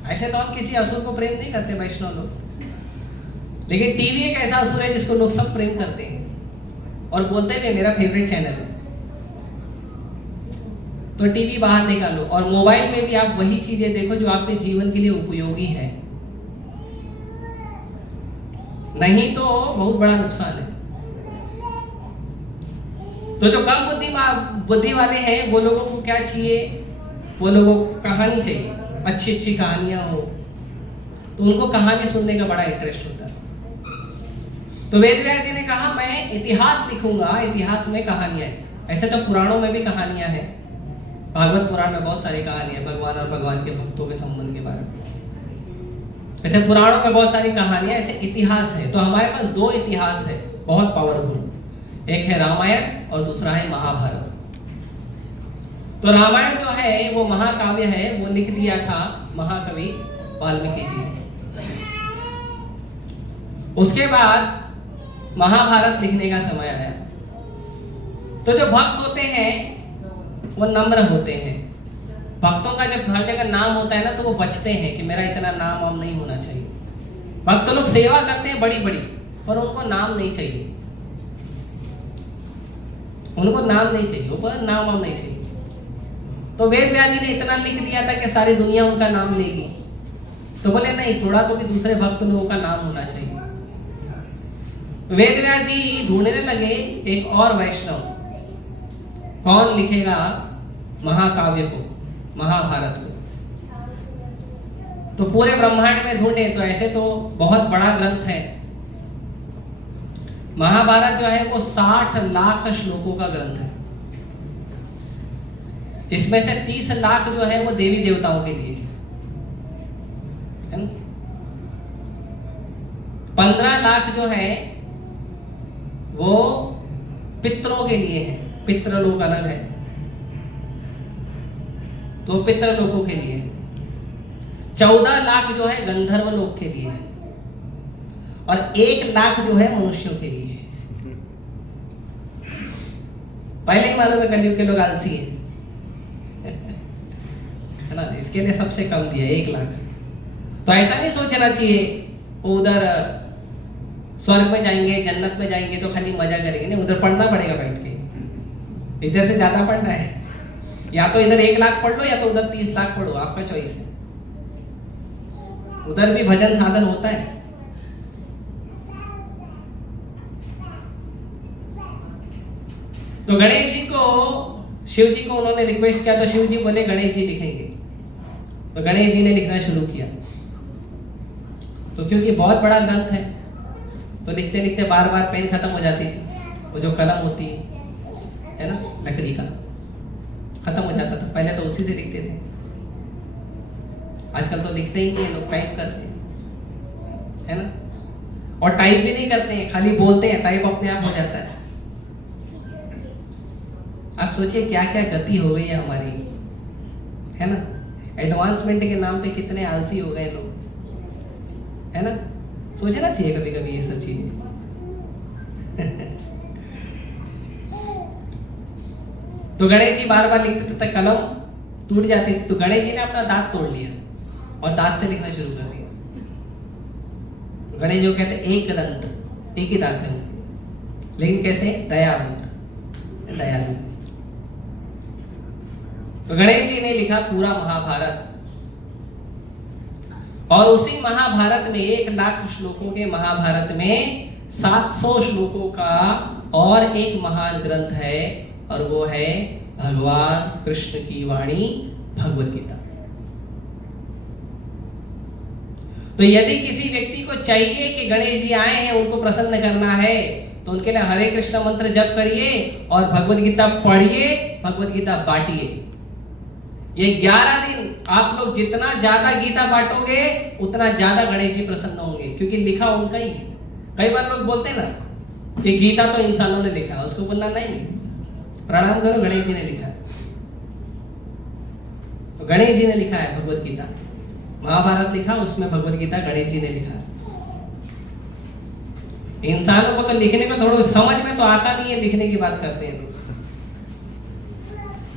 ऐसे तो हम किसी असुर को प्रेम नहीं करते वैष्णव लोग, लेकिन टीवी एक ऐसा असुर है जिसको लोग सब प्रेम करते हैं और बोलते हैं मेरा फेवरेट चैनल है। तो टीवी बाहर निकालो, और मोबाइल में भी आप वही चीजें देखो जो आपके जीवन के लिए उपयोगी है, नहीं तो बहुत बड़ा नुकसान है। तो जो कम बुद्धि वाले हैं वो लोगों को क्या चाहिए, वो लोगों को कहानी चाहिए, अच्छी अच्छी कहानियां हो, तो उनको कहानी सुनने का बड़ा इंटरेस्ट होता है। तो वेद व्यास जी ने कहा मैं इतिहास लिखूंगा, इतिहास में कहानियां हैं। ऐसे तो पुराणों में भी कहानियां हैं, भागवत पुराण में बहुत सारी कहानियां भगवान और भगवान के भक्तों के संबंध के बारे में। ऐसे पुराणों में बहुत सारी कहानियां, ऐसे इतिहास है। तो हमारे पास 2 इतिहास है बहुत पावरफुल, एक है रामायण और दूसरा है महाभारत। तो रामायण जो है वो महाकाव्य है, वो लिख दिया था महाकवि वाल्मीकि जी ने। उसके बाद महाभारत लिखने का समय आया। तो जो भक्त होते हैं वो नम्र होते हैं। भक्तों का जब हर जगह नाम होता है ना, तो वो बचते हैं कि मेरा इतना नाम वाम नहीं होना चाहिए। भक्त लोग सेवा करते हैं बड़ी बड़ी, पर उनको नाम नहीं चाहिए, उनको नाम नहीं चाहिए, ऊपर नाम वाम नहीं चाहिए। तो वेद व्यास जी ने इतना लिख दिया था कि सारी दुनिया उनका नाम लेगी, तो बोले नहीं, थोड़ा तो भी दूसरे भक्त लोगों का नाम होना चाहिए। वेद व्यास जी ढूंढने लगे एक और वैष्णव, कौन लिखेगा महाकाव्य को, महाभारत को। तो पूरे ब्रह्मांड में ढूंढे तो ऐसे तो बहुत बड़ा ग्रंथ है। महाभारत जो है वो 60 लाख श्लोकों का ग्रंथ है, जिसमें से 30 लाख जो है वो देवी देवताओं के लिए है ना? 15 लाख जो है वो पितरों के लिए है, पितृलोक अलग है, तो पितृलोकों के लिए। 14 लाख जो है गंधर्व लोक के लिए और 1 लाख जो है मनुष्यों के लिए। पहले ही मालूम है कलयुग के लोग आलसी हैं है ना, इसके लिए सबसे कम दिया 1 लाख। तो ऐसा नहीं सोचना चाहिए उधर स्वर्ग में जाएंगे, जन्नत में जाएंगे तो खाली मजा करेंगे, नहीं, उधर पढ़ना पड़ेगा बैठ के। इधर से ज्यादा पढ़ना है, या तो इधर 1 लाख पढ़ लो या तो उधर 30 लाख पढ़ो, आपका चॉइस है। उधर भी भजन साधन होता है। तो गणेश जी को, शिव जी को उन्होंने रिक्वेस्ट किया तो शिव जी बोले गणेश जी लिखेंगे। तो गणेश जी ने लिखना शुरू किया। तो क्योंकि बहुत बड़ा ग्रंथ है तो लिखते लिखते बार बार पेन खत्म हो जाती थी, वो जो कलम होती है ना लकड़ी का, खत्म हो जाता था। पहले तो उसी से लिखते थे, आजकल तो लिखते ही नहीं है, लोग टाइप करते हैं है ना, और टाइप भी नहीं करते हैं, खाली बोलते हैं, टाइप अपने आप हो जाता है। आप सोचिए क्या क्या गति हो गई है हमारी, है ना। एडवांसमेंट के नाम पे कितने आलसी हो गए लोग, है ना। सोचना चाहिए कभी कभी ये सब चीजें तो गणेश जी बार बार लिखते थे तो कलम टूट जाती थी। तो गणेश जी ने अपना दांत तोड़ लिया और दांत से लिखना शुरू कर दिया। तो गणेश जी को कहते एक दंत, एक ही दांत है, लेकिन कैसे, दयावंत, दयालु। तो गणेश जी ने लिखा पूरा महाभारत, और उसी महाभारत में 1 लाख श्लोकों के महाभारत में 700 श्लोकों का और एक महान ग्रंथ है, और वो है भगवान कृष्ण की वाणी भगवत गीता। तो यदि किसी व्यक्ति को चाहिए कि गणेश जी आए हैं, उनको प्रसन्न करना है, तो उनके लिए हरे कृष्ण मंत्र जप करिए और भगवत गीता पढ़िए, भगवत गीता बांटिए। ये 11 दिन आप लोग जितना ज्यादा गीता बांटोगे उतना ज्यादा गणेश जी प्रसन्न होंगे, क्योंकि लिखा उनका ही है। कई बार लोग बोलते हैं ना कि गीता तो इंसानों ने लिखा है, उसको बोलना नहीं, प्रणाम करो, गणेश जी ने लिखा है। तो गणेश जी ने लिखा है भगवत गीता, महाभारत लिखा, उसमें भगवत गीता गणेश जी ने लिखा है। इंसानों को तो लिखने को थोड़ा समझ में तो आता नहीं है, लिखने की बात करते हैं लोग।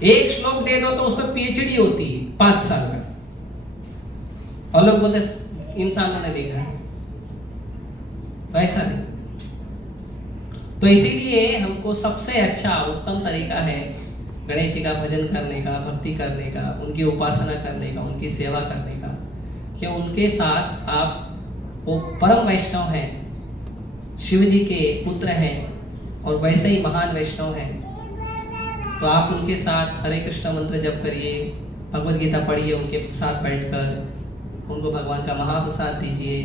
एक श्लोक दे दो तो उसमें पीएचडी होती है 5 साल में, और लोग बोलते इंसानों ने लिखा है। तो ऐसा नहीं। तो इसीलिए हमको सबसे अच्छा उत्तम तरीका है गणेश जी का भजन करने का, भक्ति करने का, उनकी उपासना करने का, उनकी सेवा करने का, कि उनके साथ आप, वो परम वैष्णव हैं, शिव जी के पुत्र हैं और वैसे ही महान वैष्णव हैं, तो आप उनके साथ हरे कृष्ण मंत्र जप करिए, भगवत गीता पढ़िए, उनके साथ बैठकर उनको भगवान का महाप्रसाद दीजिए।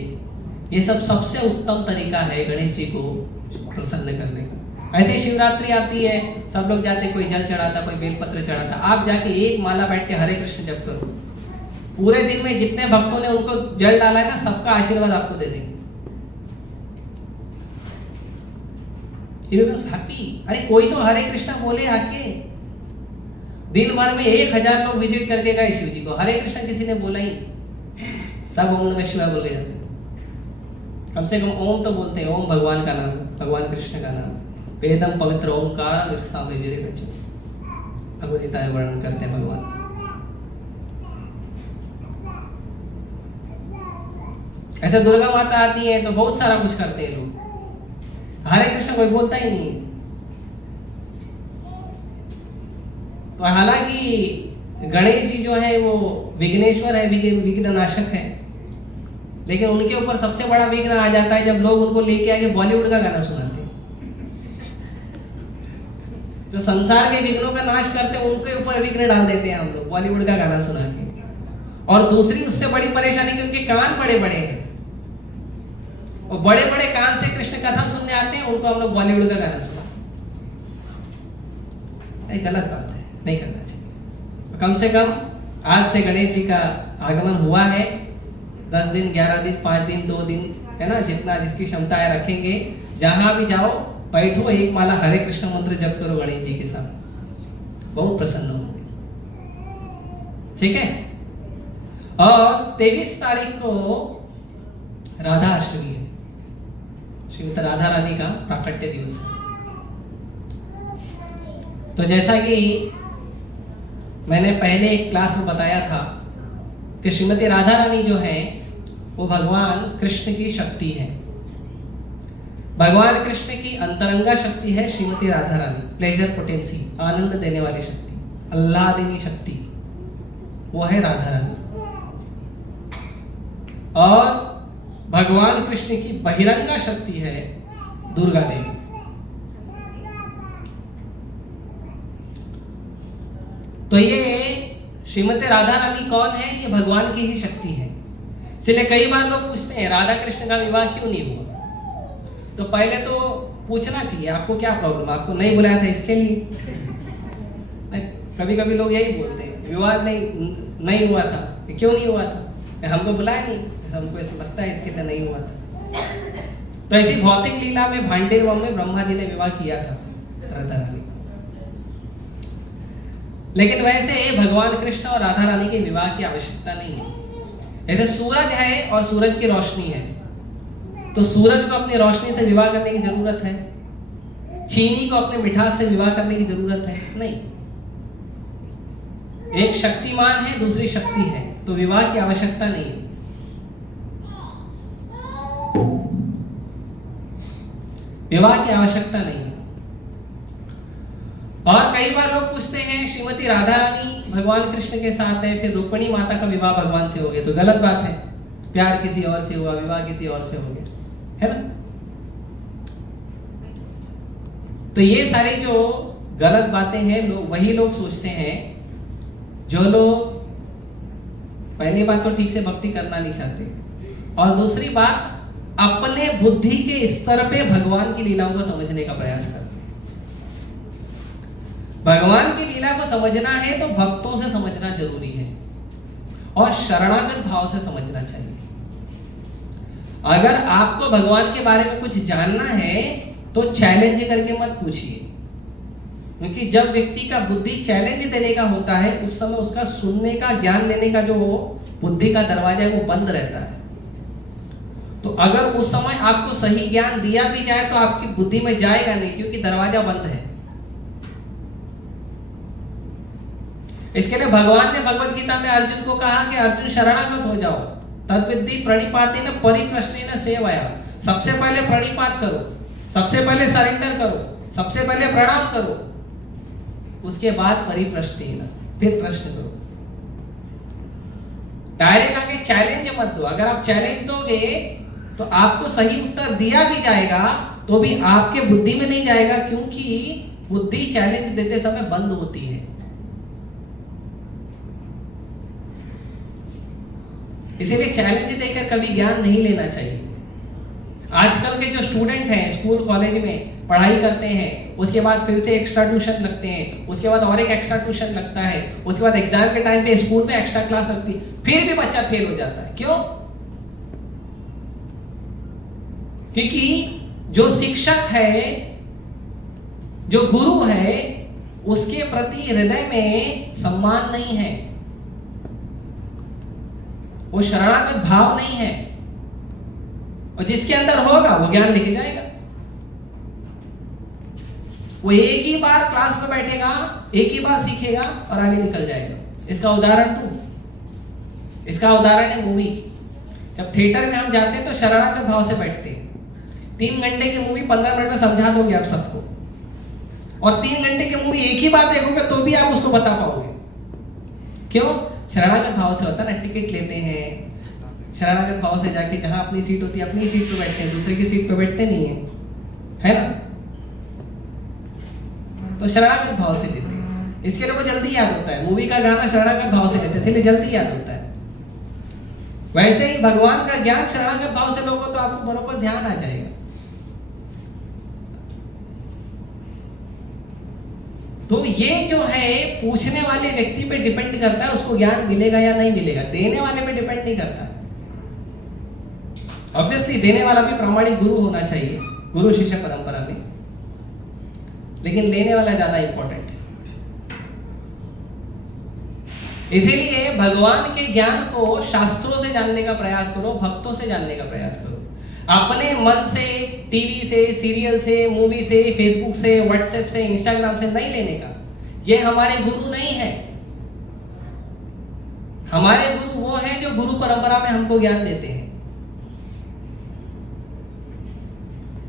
ये सब सबसे उत्तम तरीका है गणेश जी को प्रसन्न करने का। ऐसे शिवरात्रि आती है, सब लोग जाते, कोई जल चढ़ाता, कोई बेलपत्र चढ़ाता, आप जाके एक माला बैठ के हरे कृष्ण जप करो, पूरे दिन में जितने भक्तों ने उनको जल डाला है ना, सबका आशीर्वाद आपको दे देंगे। हैप्पी। अरे कोई तो हरे कृष्णा बोले आके, दिन भर में 1000 लोग विजिट करके गए शिव जी को, हरे कृष्णा किसी ने बोला ही, सब ओम नमः शिवाय बोल के जाते। कम से कम ओम तो बोलते हैं, ओम भगवान का नाम, भगवान कृष्ण का नाम, वेदम पवित्र ओमकार विरसावे वीरे बच्चे, भगवद गीता में वर्णन करते हैं भगवान। ऐसे दुर्गा माता आती है तो बहुत सारा कुछ करते हैं लोग, हरे कृष्ण कोई बोलता ही नहीं। तो हालांकि गणेश जी जो है वो विघ्नेश्वर है, विघ्न नाशक है, लेकिन उनके ऊपर सबसे बड़ा विघ्न आ जाता है जब लोग उनको लेके आके बॉलीवुड का गाना सुनाते हैं। जो संसार के विघ्नों का नाश करते हैं उनके ऊपर विघ्न डाल देते हैं हम लोग, बॉलीवुड का गाना सुना के। और दूसरी उससे बड़ी परेशानी कि उनके कान बड़े बड़े हैं, और बड़े बड़े कान से कृष्ण कथा सुनने आते हैं, उनको हम लोग बॉलीवुड का गाना सुना। गलत बात है, नहीं करना चाहिए। कम से कम आज से गणेश जी का आगमन हुआ है, 10 दिन 11 दिन 5 दिन 2 दिन है ना, जितना जिसकी क्षमता है रखेंगे। जहां भी जाओ बैठो, एक माला हरे कृष्ण मंत्र जप करो गणेश जी के साथ, बहुत प्रसन्न होंगे। ठीक है। और 23 तारीख को राधा अष्टमी है, श्रीमती राधा रानी का प्राकट्य दिवस है। तो जैसा कि मैंने पहले एक क्लास में बताया था कि श्रीमती राधा रानी जो है वो भगवान कृष्ण की शक्ति है। भगवान कृष्ण की अंतरंगा शक्ति है श्रीमती राधा रानी, प्लेजर पोटेंसी, आनंद देने वाली शक्ति, आह्लादिनी शक्ति, वो है राधा रानी। और भगवान कृष्ण की बहिरंगा शक्ति है दुर्गा देवी। तो ये श्रीमती राधा रानी कौन है? ये भगवान की ही शक्ति है। इसलिए कई बार लोग पूछते हैं राधा कृष्ण का विवाह क्यों नहीं हुआ? तो पहले तो पूछना चाहिए आपको क्या प्रॉब्लम, आपको नहीं बुलाया था इसके लिए। कभी कभी लोग यही बोलते हैं विवाह नहीं हुआ था, क्यों नहीं हुआ था? हमको बुलाया नहीं, हमको ऐसा लगता है इसके लिए नहीं हुआ था। तो ऐसी भौतिक लीला में भांडेर में ब्रह्मा जी ने विवाह किया था राधा रानी। लेकिन वैसे भगवान कृष्ण और राधा रानी के विवाह की आवश्यकता नहीं है। जैसे सूरज है और सूरज की रोशनी है, तो सूरज को अपनी रोशनी से विवाह करने की जरूरत है? चीनी को अपने मिठास से विवाह करने की जरूरत है? नहीं। एक शक्तिमान है, दूसरी शक्ति है, तो विवाह की आवश्यकता नहीं है। विवाह की आवश्यकता नहीं है। और कई बार लोग पूछते हैं श्रीमती राधा रानी भगवान कृष्ण के साथ है, फिर रुक्मिणी माता का विवाह भगवान से हो गया, तो गलत बात है। प्यार किसी और से हुआ, विवाह किसी और से हो गया, है ना? तो ये सारी जो गलत बातें हैं, लोग वही लोग सोचते हैं जो लोग पहली बात तो ठीक से भक्ति करना नहीं चाहते, और दूसरी बात अपने बुद्धि के स्तर पे भगवान की लीलाओं को समझने का प्रयास करते हैं। भगवान की लीला को समझना है तो भक्तों से समझना जरूरी है और शरणागत भाव से समझना चाहिए। अगर आपको भगवान के बारे में कुछ जानना है तो चैलेंज करके मत पूछिए, क्योंकि जब व्यक्ति का बुद्धि चैलेंज देने का होता है उस समय उसका सुनने का, ज्ञान लेने का जो बुद्धि का दरवाजा है वो बंद रहता है। तो अगर उस समय आपको सही ज्ञान दिया भी जाए तो आपकी बुद्धि में जाएगा नहीं, क्योंकि दरवाजा बंद है। इसके लिए भगवान ने भगवत गीता में अर्जुन को कहा कि अर्जुन शरणागत हो जाओ, तद्विद्धि प्रणिपातेन परिप्रश्नेन सेवया। सबसे पहले प्रणिपात करो, सबसे पहले सरेंडर करो, सबसे पहले प्रणाम करो, उसके बाद परिप्रश्नेन, फिर प्रश्न करो। डायरेक्ट आके चैलेंज मत दो। अगर आप चैलेंज दोगे तो आपको सही उत्तर दिया भी जाएगा तो भी आपके बुद्धि में नहीं जाएगा, क्योंकि बुद्धि चैलेंज देते समय बंद होती है। इसीलिए चैलेंज देकर कभी ज्ञान नहीं लेना चाहिए। आजकल के जो स्टूडेंट हैं स्कूल कॉलेज में पढ़ाई करते हैं, उसके बाद फिर से एक्स्ट्रा ट्यूशन लगते हैं, उसके बाद और एक एक्स्ट्रा ट्यूशन लगता है, उसके बाद एग्जाम के टाइम पे स्कूल में एक्स्ट्रा क्लास लगती है, फिर भी बच्चा फेल हो जाता है। क्यों? क्योंकि जो शिक्षक है, जो गुरु है, उसके प्रति हृदय में सम्मान नहीं है, वो शरणागत भाव नहीं है, और जिसके अंदर होगा वो ज्ञान लेके जाएगा। वो एक ही बार क्लास में बैठेगा, एक ही बार सीखेगा और आगे निकल जाएगा। इसका उदाहरण है मूवी। जब थिएटर में हम जाते हैं तो शरणागत भाव से बैठते हैं। 3 घंटे की मूवी 15 मिनट में समझा दोगे आप सबको, और 3 घंटे की मूवी एक ही बार देखोगे तो भी आप उसको बता पाओगे। क्यों? शरणागत भाव से होता है ना। टिकट लेते हैं शरणागत भाव से, जाके जहां अपनी सीट होती है अपनी सीट पे बैठते हैं, दूसरे की सीट पे बैठते नहीं है ना? तो शरणागत भाव से लेते हैं, इसके लिए वो जल्दी याद होता है। मूवी का गाना शरणागत भाव से लेते हैं, इसलिए जल्दी याद होता है। वैसे ही भगवान का ज्ञान शरणागत भाव से लोगों तो आपको बरोबर ध्यान आ जाएगा। तो ये जो है पूछने वाले व्यक्ति पे डिपेंड करता है उसको ज्ञान मिलेगा या नहीं मिलेगा, देने वाले पे डिपेंड नहीं करता। ऑब्वियसली देने वाला भी प्रामाणिक गुरु होना चाहिए, गुरु शिष्य परंपरा में, लेकिन लेने वाला ज्यादा इंपॉर्टेंट है। इसीलिए भगवान के ज्ञान को शास्त्रों से जानने का प्रयास करो, भक्तों से जानने का प्रयास करो। अपने मन से, टीवी से, सीरियल से, मूवी से, फेसबुक से, व्हाट्सएप से, इंस्टाग्राम से नहीं लेने का। ये हमारे गुरु नहीं है। हमारे गुरु वो हैं जो गुरु परंपरा में हमको ज्ञान देते हैं।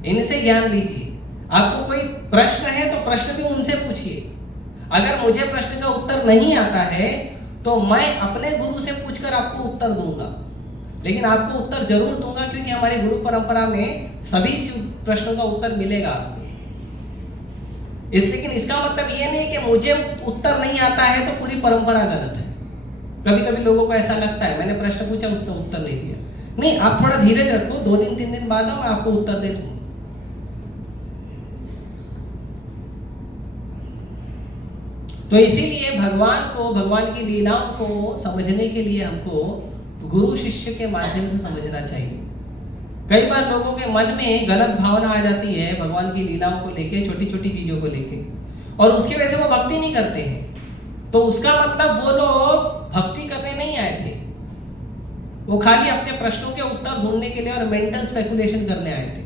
इनसे ज्ञान लीजिए। आपको कोई प्रश्न है तो प्रश्न भी उनसे पूछिए। अगर मुझे प्रश्न का उत्तर नहीं आता है तो मैं अपने गुरु से पूछकर आपको उत्तर दूंगा, लेकिन आपको उत्तर जरूर दूंगा क्योंकि हमारी गुरु परंपरा में सभी प्रश्नों का उत्तर मिलेगा आपको। लेकिन इसका मतलब ये नहीं कि मुझे उत्तर नहीं आता है तो पूरी परंपरा गलत है। कभी कभी लोगों को ऐसा लगता है मैंने प्रश्न पूछा उसने उत्तर नहीं दिया। नहीं, आप थोड़ा धीरज रखो, 2 दिन 3 दिन बाद मैं आपको उत्तर दे दूंगा। तो इसीलिए भगवान को, भगवान की लीलाओं को समझने के लिए हमको गुरु शिष्य के माध्यम से समझना चाहिए। कई बार लोगों के मन में गलत भावना आ जाती है भगवान की लीलाओं को लेके, छोटी छोटी चीजों को लेके, और उसकी वजह से वो भक्ति नहीं करते हैं। तो उसका मतलब वो लोग भक्ति करने नहीं आए थे, वो खाली अपने प्रश्नों के उत्तर ढूंढने के लिए और मेंटल स्पेकुलेशन करने आए थे,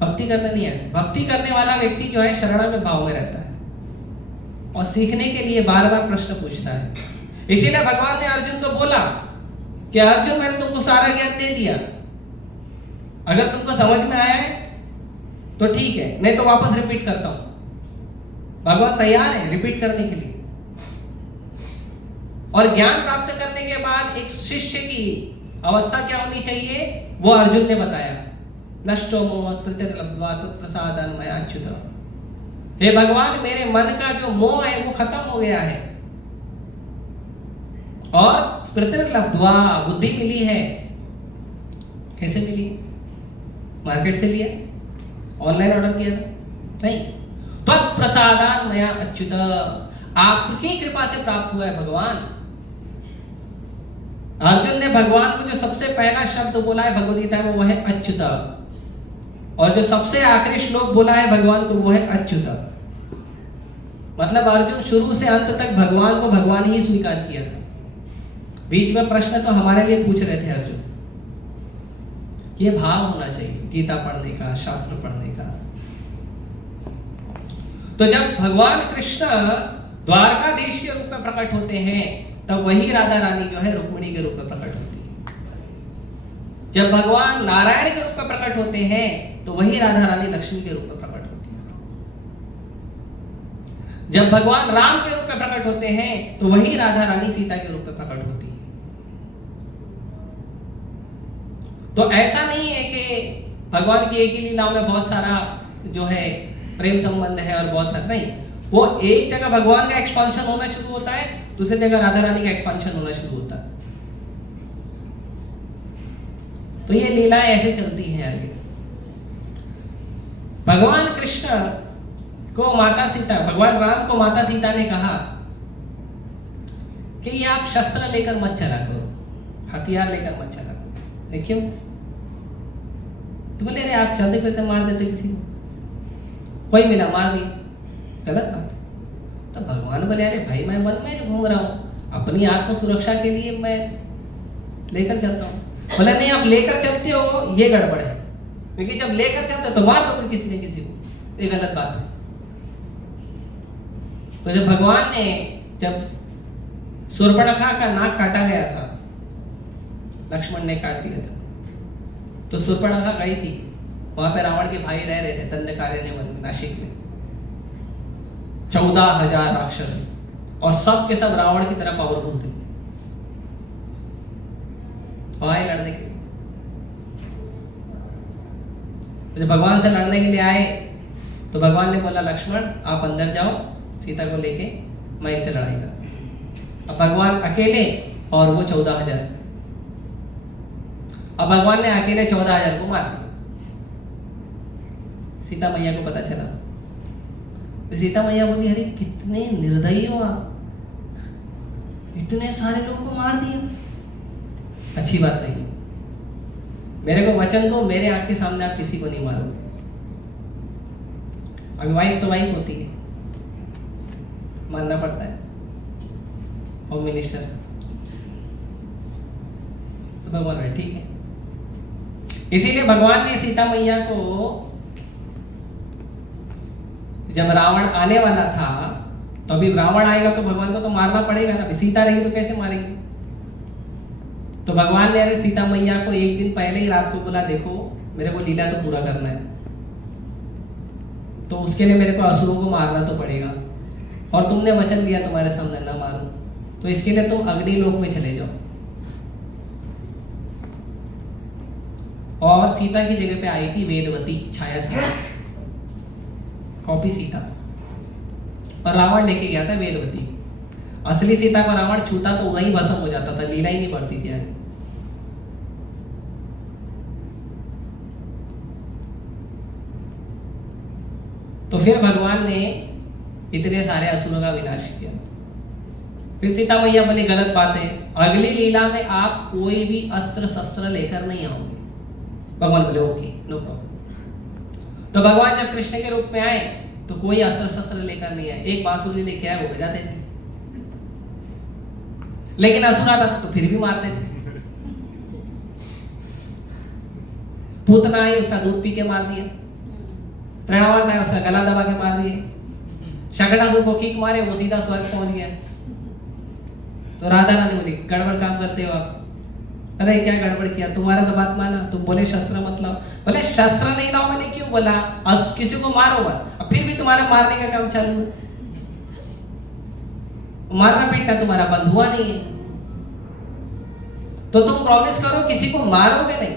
भक्ति करने नहीं आए थे। भक्ति करने वाला व्यक्ति जो है शरणागत भाव में रहता है और सीखने के लिए बार बार प्रश्न पूछता है। इसीलिए भगवान ने अर्जुन को बोला कि अर्जुन मैंने तुमको सारा ज्ञान दे दिया, अगर तुमको समझ में आया है तो ठीक है, नहीं तो वापस रिपीट करता हूं। भगवान तैयार है रिपीट करने के लिए। और ज्ञान प्राप्त करने के बाद एक शिष्य की अवस्था क्या होनी चाहिए वो अर्जुन ने बताया। नष्टो मोह स्मृतिर्लब्ध्वा तत्प्रसादान् मया अच्युत। हे भगवान, मेरे मन का जो मोह है वो खत्म हो गया है और स्मृतिर्लब्ध्वा, बुद्धि मिली है। कैसे मिली? मार्केट से लिया, ऑनलाइन ऑर्डर किया था? नहीं, तत्प्रसादान् मया अच्युत, आपकी कृपा से प्राप्त हुआ है भगवान। अर्जुन ने भगवान को जो सबसे पहला शब्द बोला है भगवद गीता में वो है अच्युत, और जो सबसे आखिरी श्लोक बोला है भगवान को वो है अच्युत। मतलब अर्जुन शुरू से अंत तक भगवान को भगवान ही स्वीकार किया था। बीच में प्रश्न तो हमारे लिए पूछ रहे थे अर्जुन। ये भाव होना चाहिए गीता पढ़ने का, शास्त्र पढ़ने का। तो जब भगवान कृष्ण द्वारकाधीश के रूप में प्रकट होते हैं तब वही राधा रानी जो है रुक्मिणी के रूप में प्रकट होती है। जब भगवान नारायण के रूप में प्रकट होते हैं तो वही राधा रानी लक्ष्मी के रूप में प्रकट होती है। जब भगवान राम के रूप में प्रकट होते हैं तो वही राधा रानी सीता के रूप में प्रकट होती है। तो ऐसा नहीं है कि भगवान की एक ही लीलाओं में बहुत सारा जो है प्रेम संबंध है और बहुत सारा नहीं। वो एक जगह भगवान का एक्सपांशन होना शुरू होता है, दूसरी जगह राधा रानी का एक्सपांशन होना शुरू होता है। तो ये लीलाएं ऐसे चलती हैं आगे। भगवान कृष्ण को माता सीता, भगवान राम को माता सीता ने कहा कि ये आप शस्त्र लेकर मत चला करो, हथियार लेकर मत चला करो। क्यों? तो बोले अरे आप चलते फिरते मार देते किसी को, कोई मिला मार दी, गलत बात। तो भगवान बोले अरे भाई मैं वन में घूम रहा हूँ, अपनी आत्म सुरक्षा के लिए मैं लेकर चलता हूँ। बोले नहीं, आप लेकर चलते हो ये गड़बड़ है, क्योंकि जब लेकर चलते हो तो मार दो किसी ने किसी को, ये गलत बात है। तो जब भगवान ने, जब शूर्पणखा का नाक काटा गया था, लक्ष्मण ने काट दिया था, तो शूर्पणखा गई थी, वहां पे रावण के भाई रह रहे थे दंडकारण्य वन में, नासिक में 14,000 राक्षस, और सब के सब रावण की तरह पावरफुल थे, आए लड़ने के लिए। जब भगवान से लड़ने के लिए आए तो भगवान ने बोला लक्ष्मण आप अंदर जाओ सीता को लेके, मैं इनसे लड़ाई करता। अब भगवान अकेले और वो 14,000। अब भगवान ने अकेले 14,000 को मार दिया। सीता मैया को पता चला, तो सीता मैया बोली, अरे कितने निर्दयी हो आप, इतने सारे लोगों को मार दिया, अच्छी बात नहीं। मेरे को वचन दो, मेरे आंख के सामने आप किसी को नहीं मारोगे। अभी वाइफ तो वाइफ होती है, मानना पड़ता है, होम मिनिस्टर तो भगवान है, ठीक है। इसीलिए भगवान ने सीता मैया को, जब रावण आने वाला था, तो अभी रावण आएगा तो भगवान को तो मारना पड़ेगा ना, सीता रहेगी तो कैसे मारेंगे। तो भगवान ने अरे सीता मैया को एक दिन पहले ही रात को बोला, देखो मेरे को लीला तो पूरा करना है, तो उसके लिए मेरे को असुरों को मारना तो पड़ेगा, और तुमने वचन दिया तुम्हारे सामने ना मारूं, तो इसके लिए तुम अग्नि लोक में चले जाओ। और सीता की जगह पे आई थी वेदवती, छाया सीता, कॉपी सीता, और रावण लेके गया था वेदवती। असली सीता को रावण छूता तो वही भस्म हो जाता था, लीला ही नहीं बढ़ती थी आगे। तो फिर भगवान ने इतने सारे असुरों का विनाश किया। फिर सीता मैया बोली, गलत बात है, अगली लीला में आप कोई भी अस्त्र शस्त्र लेकर नहीं आओगे। भगवान बोले ओके, नो प्रॉब्लम। तो भगवान जब कृष्ण के रूप में आए तो कोई अस्त्र शस्त्र लेकर नहीं आए, एक बांसुरी लेके आए, वो बजाते थे, लेकिन असुर आता तो फिर भी मारते थे। पूतना आई, उसका दूध पी के मार दिया। तृणावर्त आया, उसका गला दबा के मार दिए। शकटासुर को किक मारे, वो सीधा स्वर्ग पहुंच गया। तो राधा रानी बोली, गड़बड़ काम करते हो आप। अरे क्या गड़बड़ किया, तुम्हारा तो बात माना, तुम बोले शस्त्र मत लाओ। बोले शस्त्र नहीं लाओ, मैंने क्यों बोला, किसी को मारो मत, अब फिर भी तुम्हारे मारने का काम चालू है। मारना पीटना तुम्हारा बंद हुआ नहीं है, तो तुम प्रॉमिस करो किसी को मारोगे नहीं।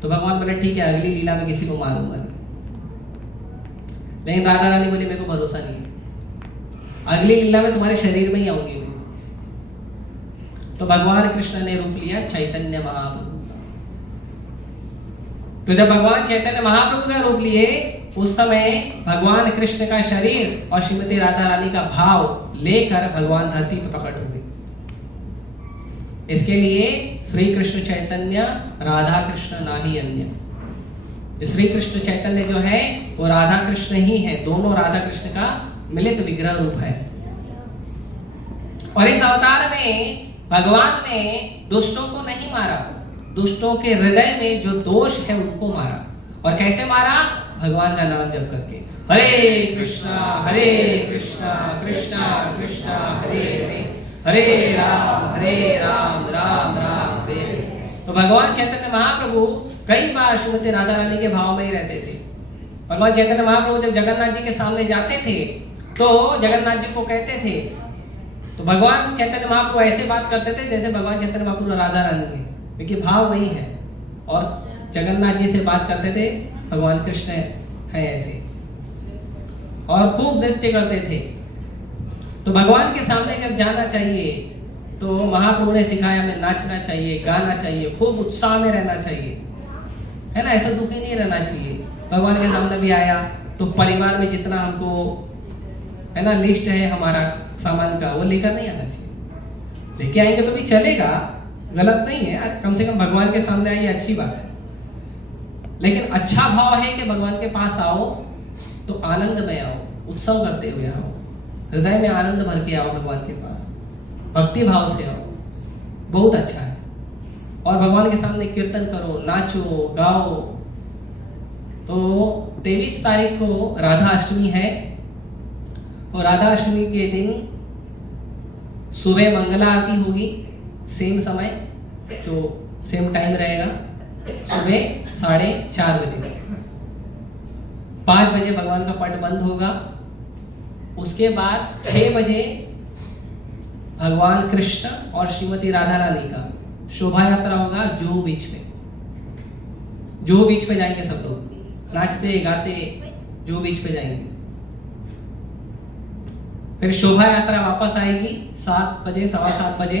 तो भगवान बोले ठीक है, अगली लीला में किसी को मारूंगा नहीं। लेकिन राधा रानी बोली, मेरे को भरोसा नहीं है, अगली लीला में तुम्हारे शरीर में ही आऊंगी मैं। तो भगवान कृष्ण ने रूप लिया चैतन्य महाप्रभु। तो जब भगवान चैतन्य महाप्रभु का रूप लिए, उस समय भगवान कृष्ण का शरीर और श्रीमती राधा रानी का भाव लेकर भगवान धरती पर प्रकट हो गए। इसके लिए श्री कृष्ण चैतन्य राधा कृष्ण नाही अन्य। श्री कृष्ण चैतन्य जो है वो राधा कृष्ण ही है, दोनों राधा कृष्ण का मिलित विग्रह रूप है। और इस अवतार में भगवान ने दुष्टों को नहीं मारा, दुष्टों के हृदय में जो दोष है उनको मारा। और कैसे मारा, भगवान का नाम जप करके, हरे कृष्णा कृष्णा कृष्णा हरे हरे, हरे राम राम राम हरे हरे। तो भगवान चैतन्य महाप्रभु कई बार श्रीमती राधा रानी के भाव में ही रहते थे। भगवान चैतन्य महाप्रभु जब जगन्नाथ जी के सामने जाते थे तो जगन्नाथ जी को कहते थे, तो भगवान चैतन्य महाप्रभु ऐसे बात करते थे जैसे भगवान चैतन्य महाप्रभु राधा रानी है, क्योंकि भाव वही है। और जगन्नाथ जी से बात करते थे, भगवान कृष्ण है ऐसे, और खूब नृत्य करते थे। तो भगवान के सामने जब जाना चाहिए तो महाप्रभु ने सिखाया हमें नाचना चाहिए, गाना चाहिए, खूब उत्साह में रहना चाहिए, है ना, ऐसा दुखी नहीं रहना चाहिए। भगवान के सामने भी आया तो परिवार में जितना हमको है ना लिस्ट है हमारा सामान का, वो लेकर नहीं आना चाहिए। लेके आएंगे तो भी चलेगा, गलत नहीं है, कम से कम भगवान के सामने आइए, अच्छी बात है। लेकिन अच्छा भाव है कि भगवान के पास आओ तो आनंद में आओ, उत्सव करते हुए आओ, हृदय में आनंद भर के आओ, भगवान के पास भक्ति भाव से आओ, बहुत अच्छा है। और भगवान के सामने कीर्तन करो, नाचो गाओ। तो 23 तारीख को राधा अष्टमी है, और राधा अष्टमी के दिन सुबह मंगला आरती होगी, सेम समय, जो सेम टाइम रहेगा, सुबह 4:30 बजे। 5 बजे भगवान का पट बंद होगा। उसके बाद 6 बजे भगवान कृष्ण और श्रीमती राधा रानी का शोभा यात्रा होगा जुहू बीच पे। जुहू बीच पे जाएंगे सब लोग, नाचते गाते जुहू बीच पे जाएंगे। फिर शोभा यात्रा वापस आएगी 7 बजे, 7:15 बजे।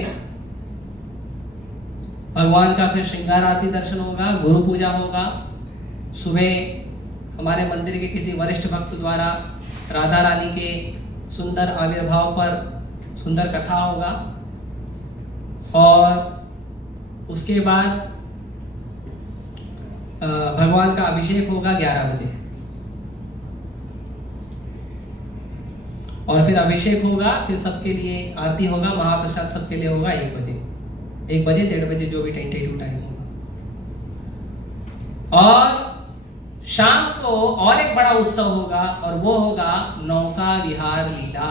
भगवान का फिर श्रृंगार आरती दर्शन होगा, गुरु पूजा होगा। सुबह हमारे मंदिर के किसी वरिष्ठ भक्त द्वारा राधा रानी के सुंदर आविर्भाव पर सुंदर कथा होगा और उसके बाद भगवान का अभिषेक होगा 11 बजे और फिर अभिषेक होगा, फिर सबके लिए आरती होगा, महाप्रसाद सबके लिए होगा 1 बजे, 1 बजे 1:30 बजे, जो भी टेंटेटिव टाइम होगा। और शाम को और एक बड़ा उत्सव होगा और वो होगा नौका विहार लीला।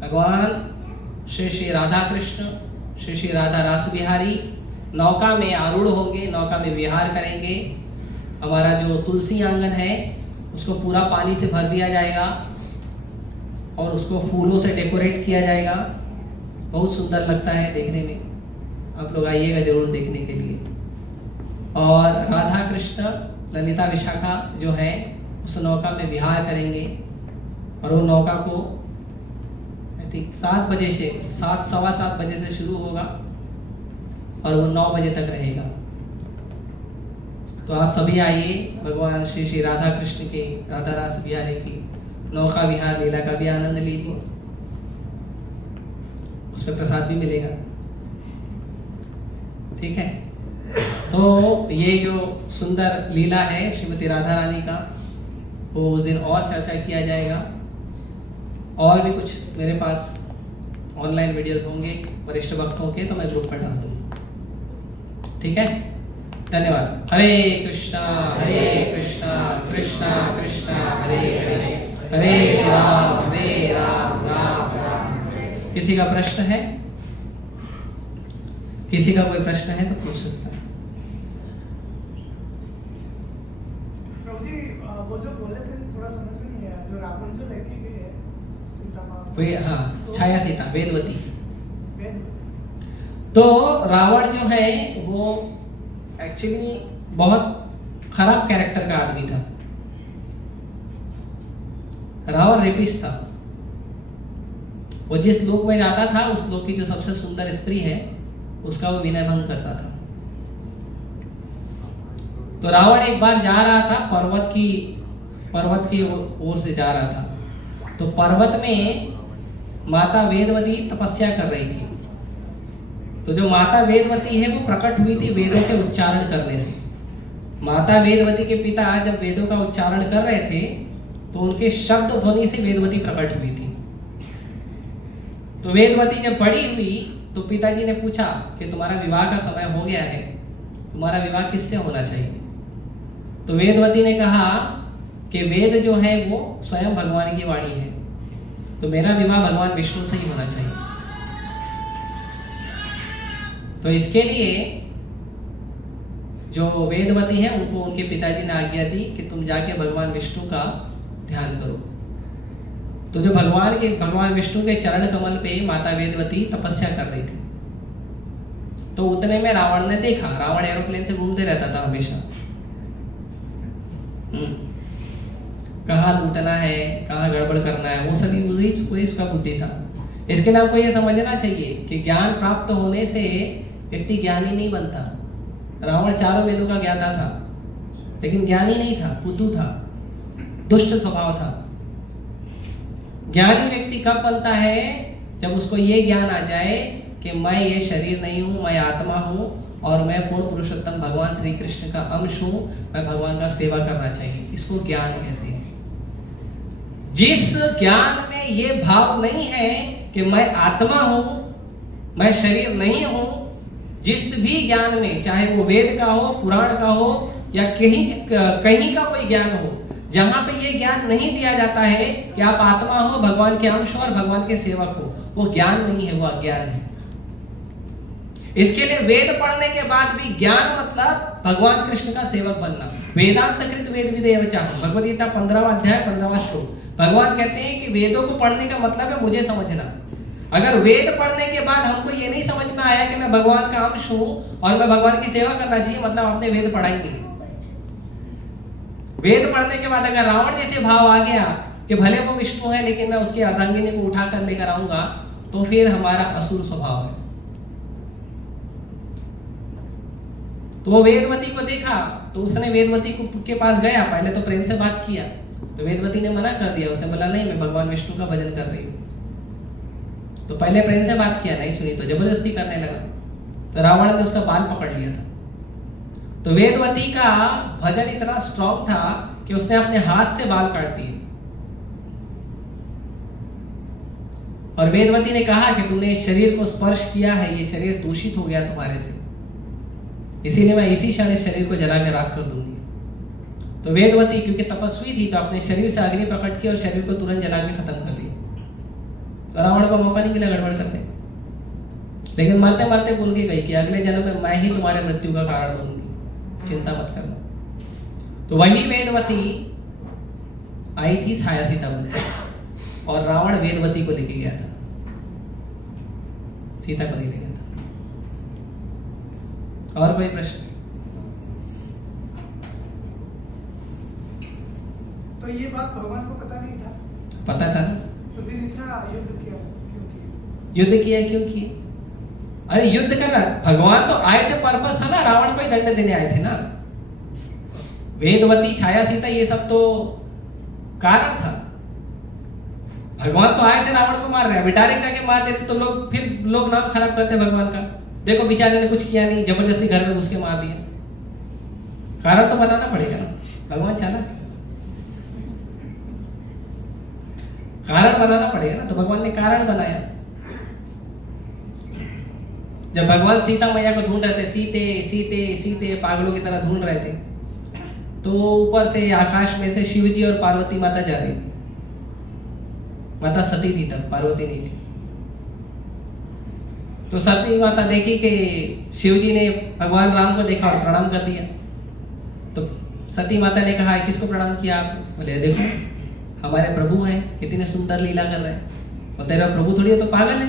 भगवान श्री श्री राधा कृष्ण, श्री श्री राधा रास बिहारी नौका में आरूढ़ होंगे, नौका में विहार करेंगे। हमारा जो तुलसी आंगन है उसको पूरा पानी से भर दिया जाएगा और उसको फूलों से डेकोरेट किया जाएगा। बहुत सुंदर लगता है देखने में, आप लोग आइएगा जरूर देखने के लिए। और राधा कृष्ण ललिता विशाखा जो है उस नौका में विहार करेंगे और वो नौका को आई थिंक 7 बजे से 7, सवा 7 बजे से शुरू होगा और वो 9 बजे तक रहेगा। तो आप सभी आइए, भगवान श्री श्री राधा कृष्ण के राधा रास बिहारी की नौका विहार लीला का भी आनंद लीजिए। उसमें प्रसाद भी मिलेगा, ठीक है। तो ये जो सुंदर लीला है श्रीमती राधा रानी का, वो उस दिन और चर्चा किया जाएगा। और भी कुछ मेरे पास ऑनलाइन वीडियोस होंगे वरिष्ठ भक्तों के, तो मैं ग्रुप पर डाल दूंगा, ठीक है। धन्यवाद। हरे कृष्णा कृष्णा कृष्णा हरे हरे, हरे राम राम राम। किसी का प्रश्न है? किसी का कोई प्रश्न है तो पूछ सकता है। प्रभु जी, वो जो बोले थे थोड़ा समझ में नहीं आया, जो रावण जो लेके गए सीता माँ, वे हाँ, छाया सीता वेदवती। तो रावण जो है वो एक्चुअली बहुत खराब कैरेक्टर का आदमी था। रावण रेपिस्ट था। वो जिस लोक में जाता था उस लोक की जो सबसे सुंदर स्त्री है उसका वो विनय भंग करता था। तो रावण एक बार जा रहा था, पर्वत की ओर से जा रहा था। तो पर्वत में माता वेदवती तपस्या कर रही थी। तो जो माता वेदवती है वो प्रकट हुई थी वेदों के उच्चारण करने से। माता वेदवती के पिता जब वेदों का उच्चारण कर रहे थे तो उनके शब्द ध्वनि से वेदवती प्रकट हुई थी। तो वेदवती जब बड़ी हुई तो पिताजी ने पूछा कि तुम्हारा विवाह का समय हो गया है, तुम्हारा विवाह किससे होना चाहिए? तो वेदवती ने कहा कि वेद जो है वो स्वयं भगवान की वाणी है, तो मेरा विवाह भगवान विष्णु से ही होना चाहिए। तो इसके लिए जो वेदवती है उनको उनके पिताजी ने आज्ञा दी कि तुम जाके भगवान विष्णु का ध्यान करो। तो जो भगवान विष्णु के चरण कमल पे माता वेदवती तपस्या कर रही थी, तो उतने में रावण ने देखा। रावण एरोप्लेन से घूमते रहता था हमेशा, कहाँ लूटना है, कहाँ गड़बड़ करना है, वो सभी वही उसका बुद्धि था। इसके लिए आपको ये समझना चाहिए कि ज्ञान प्राप्त होने से व्यक्ति ज्ञानी नहीं बनता। रावण चारों वेदों का ज्ञाता था लेकिन ज्ञानी नहीं था, बुद्धू था, दुष्ट स्वभाव था। ज्ञानी व्यक्ति कब बनता है? जब उसको ये ज्ञान आ जाए कि मैं ये शरीर नहीं हूं, मैं आत्मा हूं और मैं पूर्ण पुरुषोत्तम भगवान श्री कृष्ण का अंश हूं, मैं भगवान का सेवा करना चाहिए। इसको ज्ञान कहते हैं। जिस ज्ञान में ये भाव नहीं है कि मैं आत्मा हूं, मैं शरीर नहीं हूं, जिस भी ज्ञान में, चाहे वो वेद का हो, पुराण का हो या कहीं का कोई ज्ञान हो, जहां पे ये ज्ञान नहीं दिया जाता है कि आप आत्मा हो, भगवान के अंश हो और भगवान के सेवक हो, वो ज्ञान नहीं है, वो अज्ञान है। इसके लिए वेद पढ़ने के बाद भी ज्ञान मतलब भगवान कृष्ण का सेवक बनना। वेदांत कृत वेद विदेव चाह, भगवद गीता 15वां अध्याय 15वां श्लोक। भगवान कहते हैं कि वेदों को पढ़ने का मतलब है मुझे समझना। अगर वेद पढ़ने के बाद हमको ये नहीं समझ में आया कि मैं भगवान का अंश हूं और मैं भगवान की सेवा करना चाहिए, मतलब आपने वेद पढ़ा ही नहीं। वेद पढ़ने के बाद अगर रावण जैसे भाव आ गया कि भले वो विष्णु है लेकिन मैं उसकी अर्धांगिनी को उठा कर लेकर आऊंगा तो फिर हमारा असुर स्वभाव है। तो वो वेदवती को देखा तो उसने वेदवती के पास गया, पहले तो प्रेम से बात किया तो वेदवती ने मना कर दिया। उसने बोला नहीं, मैं भगवान विष्णु का भजन कर रही हूँ। तो पहले प्रेम से बात किया, नहीं सुनी तो जबरदस्ती करने लगा। तो रावण ने उसका बाल पकड़ लिया था। तो वेदवती का भजन इतना स्ट्रॉन्ग था कि उसने अपने हाथ से बाल काट दिए और वेदवती ने कहा कि तुमने इस शरीर को स्पर्श किया है, ये शरीर दूषित हो गया तुम्हारे से, इसीलिए मैं इसी क्षण इस शरीर को जला के राख कर दूंगी। तो वेदवती क्योंकि तपस्वी थी तो अपने शरीर से अग्नि प्रकट की और शरीर को तुरंत जला के खत्म कर दिया। तो रावण को मौका नहीं मिला गड़बड़ करने, लेकिन मरते मरते बोल के गई कि अगले जन्म में मैं ही तुम्हारे मृत्यु का कारण बनूंगी, चिंता मत करना। तो वही वेदवती आई थी छाया सीता बनकर और रावण वेदवती को लेके गया था, सीता को नहीं ले गया था। और कोई प्रश्न? तो ये बात भगवान को पता नहीं था? पता था। तो फिर इतना युद्ध किया क्यों किया? युद्ध किया क्यों किया? अरे युद्ध कर रहा, भगवान तो आए थे, पर्पस था ना, रावण को ही दंड देने आए थे ना। वेदवती, छाया सीता, ये सब तो कारण था। भगवान तो आए थे रावण को मार रहे हैं, डायरेक्ट आके मार देते तो लोग नाम खराब करते भगवान का। देखो बेचारे ने कुछ किया नहीं, जबरदस्ती घर में घुस के मार दिया। कारण तो बनाना पड़ेगा ना, भगवान चालाक, कारण बनाना पड़ेगा ना। तो भगवान ने कारण बनाया। जब भगवान सीता मैया को ढूंढ रहे थे, सीते सीते सीते पागलों की तरह ढूंढ रहे थे, तो ऊपर से आकाश में से शिव जी और पार्वती माता जा रही थी। माता सती थी तब, पार्वती नहीं थी। तो सती माता देखी कि शिव जी ने भगवान राम को देखा और प्रणाम कर दिया। तो सती माता ने कहा किसको प्रणाम किया आप? बोले देखो हमारे प्रभु हैं, कितने सुंदर लीला कर रहे हैं। और तेरा प्रभु थोड़ी है, तो पागल है।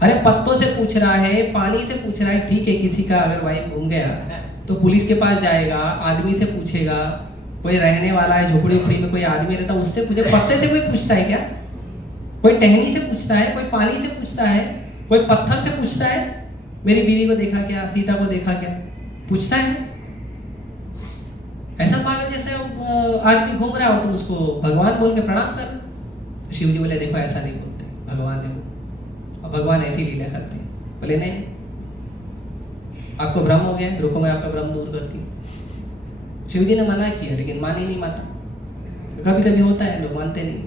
अरे पत्तों से पूछ रहा है, पानी से पूछ रहा है, ठीक है। किसी का अगर वाइफ घूम गया तो पुलिस के पास जाएगा, आदमी से पूछेगा, कोई रहने वाला है झोपड़ी उपड़ी में कोई आदमी रहता उससे पूछे। पत्ते से कोई पूछता है क्या? कोई टहनी से पूछता है, कोई पानी से पूछता है, कोई पत्थर से पूछता है मेरी बीवी को देखा क्या, सीता को देखा क्या? पूछता है? ऐसा पागल जैसे आदमी घूम रहा हो तो उसको भगवान बोल के प्रणाम कर। तो शिव जी बोले देखो ऐसा नहीं बोलते, भगवान है वो, और भगवान ऐसी लीला करते हैं। बोले नहीं, आपको भ्रम हो गया, रुको मैं आपका भ्रम दूर करती हूँ। शिव जी ने मना किया लेकिन मानी नहीं माता। कभी कभी होता है, लोग मानते नहीं।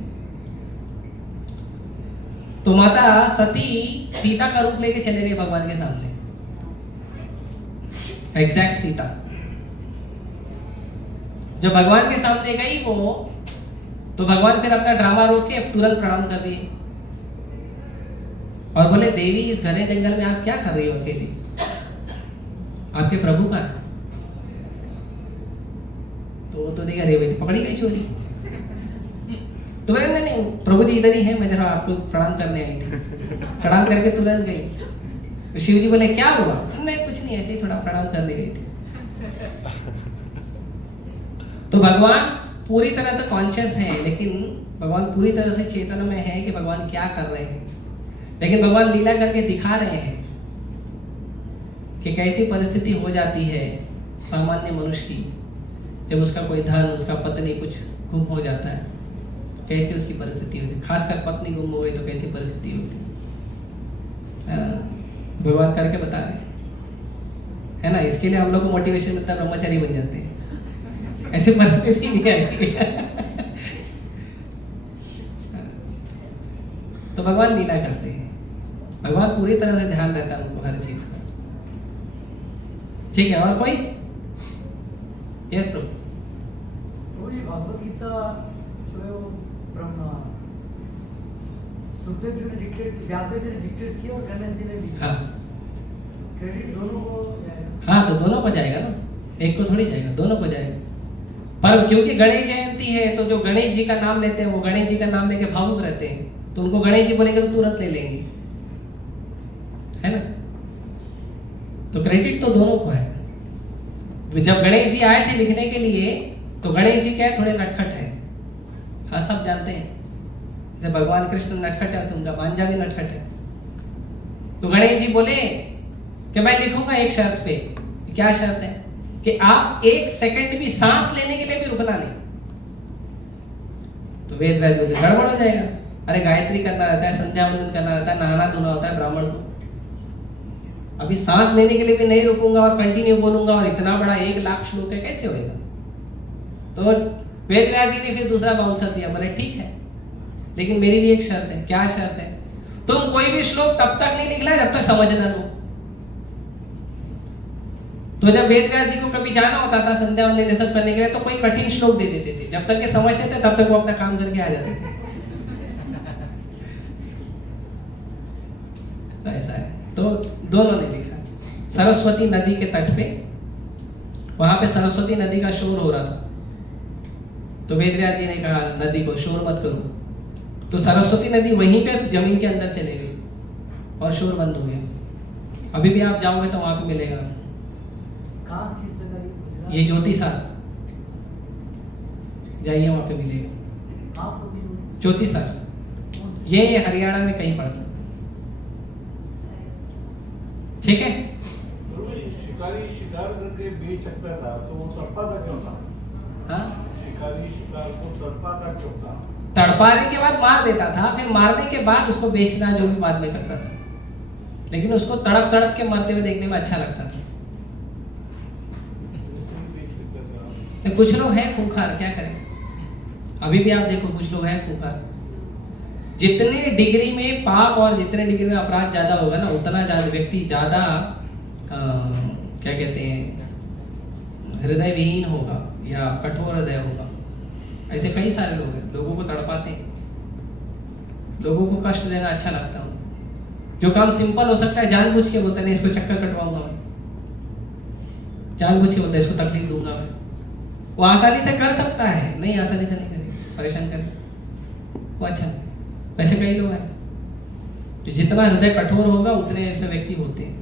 तो माता सती सीता का रूप लेके चले गए भगवान के सामने, एग्जैक्ट सीता। जब भगवान के सामने गई वो, तो भगवान फिर अपना ड्रामा रोक के तुरंत प्रणाम कर दिए और बोले देवी इस घने जंगल में आप क्या कर रही हो अकेली? आपके प्रभु का है। तो वो तो देखा रे पकड़ी गई चोरी। तो बोले नहीं प्रभु जी इधर ही है, मैं जरा आपको प्रणाम करने आई थी। प्रणाम करके तुरंत गई। शिव जी बोले क्या हुआ? नहीं कुछ नहीं, ऐसे ही थोड़ा प्रणाम करने गई थी। तो भगवान पूरी तरह से कॉन्शियस है, लेकिन भगवान पूरी तरह से चेतन में है कि भगवान क्या कर रहे हैं। लेकिन भगवान लीला करके दिखा रहे हैं कि कैसी परिस्थिति हो जाती है सामान्य मनुष्य की, जब उसका कोई धन, उसका पत्नी कुछ गुम हो जाता है, तो कैसी उसकी परिस्थिति होती है। खासकर पत्नी गुम हो गई तो कैसी परिस्थिति होती है, भगवान करके बता रहे हैं ना। इसके लिए हम लोग को मोटिवेशन मिलता है, ब्रह्मचारी बन जाते हैं। ऐसी परिस्थिति नहीं आएगी। तो भगवान लीला करते हैं, भगवान पूरी तरह से ध्यान रहता है उनको हर चीज का। ठीक है, और कोई? यस प्रभु। प्रभु जी भगवत गीता जो है वो ब्रह्मा सुखदेव जी ने डिक्टेट, व्यासदेव जी ने डिक्टेट किया और गणेश जी ने लिखा। हाँ क्रेडिट दोनों को जाएगा? हाँ, तो दोनों को जाएगा ना, एक को थोड़ी जाएगा, दोनों को जाएगा। पर क्योंकि गणेश जयंती है तो जो गणेश जी का नाम लेते हैं वो गणेश जी का नाम लेके भावुक रहते हैं, तो उनको गणेश जी बोलेंगे तो तुरंत ले लेंगे, है ना। तो क्रेडिट तो दोनों को है। जब गणेश जी आए थे लिखने के लिए तो गणेश जी क्या है, थोड़े नटखट है, हाँ, सब जानते हैं। जैसे भगवान कृष्ण नटखट है, उनका भांजा भी नटखट है। तो गणेश जी बोले कि मैं लिखूंगा एक शर्त पे। क्या शर्त है? कि आप 1 सेकंड भी सांस लेने के लिए भी रुकना नहीं। तो वेद व्यास बोलते गड़बड़ हो जाएगा। अरे गायत्री करना रहता है, संध्या वंदन करना रहता है, नहाना धोना होता है ब्राह्मण को। अभी सांस लेने के लिए भी नहीं रुकूंगा और कंटिन्यू बोलूंगा, और इतना बड़ा 1 लाख श्लोक है, कैसे होएगा? तो वेद व्यास जी ने फिर दूसरा बाउंसर दिया। बोले ठीक है, लेकिन मेरी भी एक शर्त है। क्या शर्त है? तुम कोई भी श्लोक तब तक नहीं लिखना जब तक समझ ना लो। तो जब वेद व्यास जी को कभी जाना होता था संध्या वंदन ये सब करने के लिए, तो कोई कठिन श्लोक दे देते थे। जब तक ये समझते थे तब तक वो अपना काम करके आ जाते थे। तो ऐसा है। तो दोनों ने लिखा। सरस्वती नदी के तट पे, वहां पे सरस्वती नदी का शोर हो रहा था। तो वेद व्यास जी ने कहा नदी को शोर मत करो। तो सरस्वती नदी वहीं पे जमीन के अंदर चले गई और शोर बंद हो गया। अभी भी आप जाओगे तो वहां पे मिलेगा। कहाँ, किस जगह? ये ज्योतिसार, जाइए वहां पे मिलेगा। कहाँ पर भी? ज्योतिसार ये हरियाणा में कहीं पड़ता है। ठीक है। शिकारी शिकार करके बेच सकता था, तो वो तड़पाता क्यों था? हाँ, शिकारी शिकार को तड़पाता क्यों था? तड़पाने के बाद मार देता था, फिर मारने के बाद उसको बेचना जो भी बाद में करता था। लेकिन उसको तड़प तड़प के मरते हुए देखने में अच्छा लगता था। तो कुछ लोग हैं खूंखार, क्या करें? अभी भी आप देखो कुछ लोग हैं खूंखार। जितने डिग्री में पाप और जितने डिग्री में अपराध ज्यादा होगा ना, उतना ज्यादा व्यक्ति ज्यादा क्या कहते हैं, हृदय विहीन होगा या कठोर हृदय होगा। ऐसे कई सारे लोग हैं, लोगों को तड़पाते हैं, लोगों को कष्ट देना अच्छा लगता है। जो काम सिंपल हो सकता है जानबूझ के बोलते नहीं, इसको चक्कर कटवाऊंगा मैं, जानबूझ के बोलते इसको तकलीफ दूंगा मैं। वो आसानी से कर सकता है, नहीं आसानी से नहीं करेगा, परेशान करेगा, वो अच्छा नहीं। वैसे कई लोग हैं जो जितना हृदय कठोर होगा उतने ऐसे व्यक्ति होते हैं।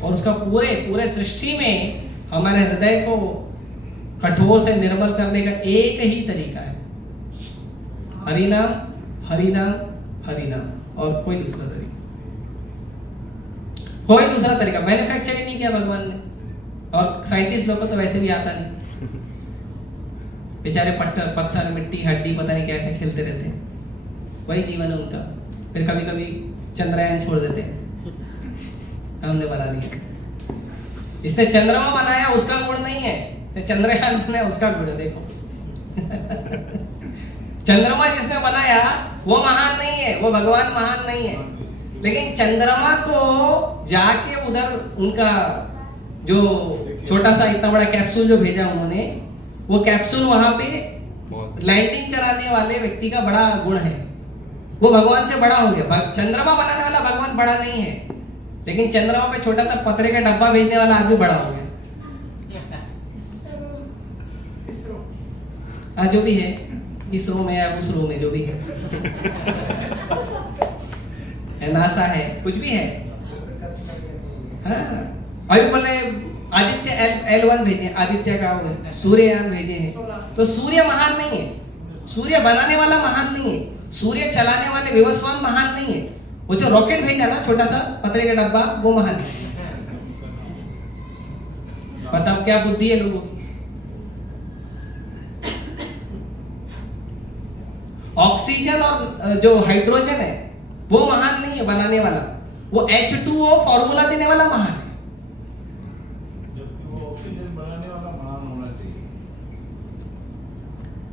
और उसका पूरे सृष्टि में हमारे हृदय को कठोर से निर्मल करने का एक ही तरीका है, हरिनाम हरिनाम हरिनाम, और कोई दूसरा तरीका, कोई दूसरा तरीका मैन्युफैक्चर ही नहीं किया भगवान ने। और साइंटिस्ट लोगों को तो वैसे भी आता नहीं, बेचारे पत्थर मिट्टी हड्डी पता नहीं क्या क्या खेलते रहते हैं, वही जीवन है उनका। फिर कभी कभी चंद्रयान छोड़ देते हैं, हमने बना दिया। इसने चंद्रमा बनाया उसका गुण नहीं है, चंद्रयान बनाया उसका गुण है। देखो चंद्रमा जिसने बनाया वो महान नहीं है, वो भगवान महान नहीं है, लेकिन चंद्रमा को जाके उधर उनका जो छोटा सा इतना बड़ा कैप्सूल जो भेजा उन्होंने, वो कैप्सूल वहां पे लैंडिंग कराने वाले व्यक्ति का बड़ा गुण है, वो भगवान से बड़ा हो गया। चंद्रमा बनाने वाला भगवान बड़ा नहीं है, लेकिन चंद्रमा पे छोटा सा पतरे का डब्बा भेजने वाला आदमी बड़ा हो गया। हाँ, जो भी है, इस रो में या उस रो में जो भी है, नासा है, कुछ भी है। हाँ, अभी बोले आदित्य L1 भेजे, आदित्य का सूर्ययान भेजे हैं। तो सूर्य महान नहीं है, सूर्य बनाने वाला महान नहीं है, सूर्य चलाने वाले विवस्वान महान नहीं है, वो जो रॉकेट भेजा ना छोटा सा पतरे का डब्बा, वो महान है। बताओ क्या बुद्धि है लोगों की। ऑक्सीजन और जो हाइड्रोजन है वो महान नहीं है बनाने वाला, वो H2O फॉर्मूला देने वाला महान है। जबकि वो ऑक्सीजन बनाने वाला महान होना चाहिए।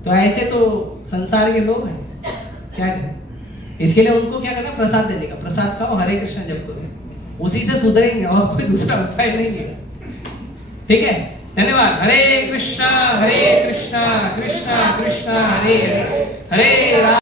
तो ऐसे तो संसार के लोग हैं, क्या करें? इसके लिए उनको क्या करना, प्रसाद देने का। प्रसाद खाओ, हरे कृष्ण जप करो, उसी से सुधरेंगे, और कोई दूसरा उपाय नहीं है। ठीक है, धन्यवाद। हरे कृष्णा कृष्णा कृष्णा कृष्णा हरे हरे, हरे राम।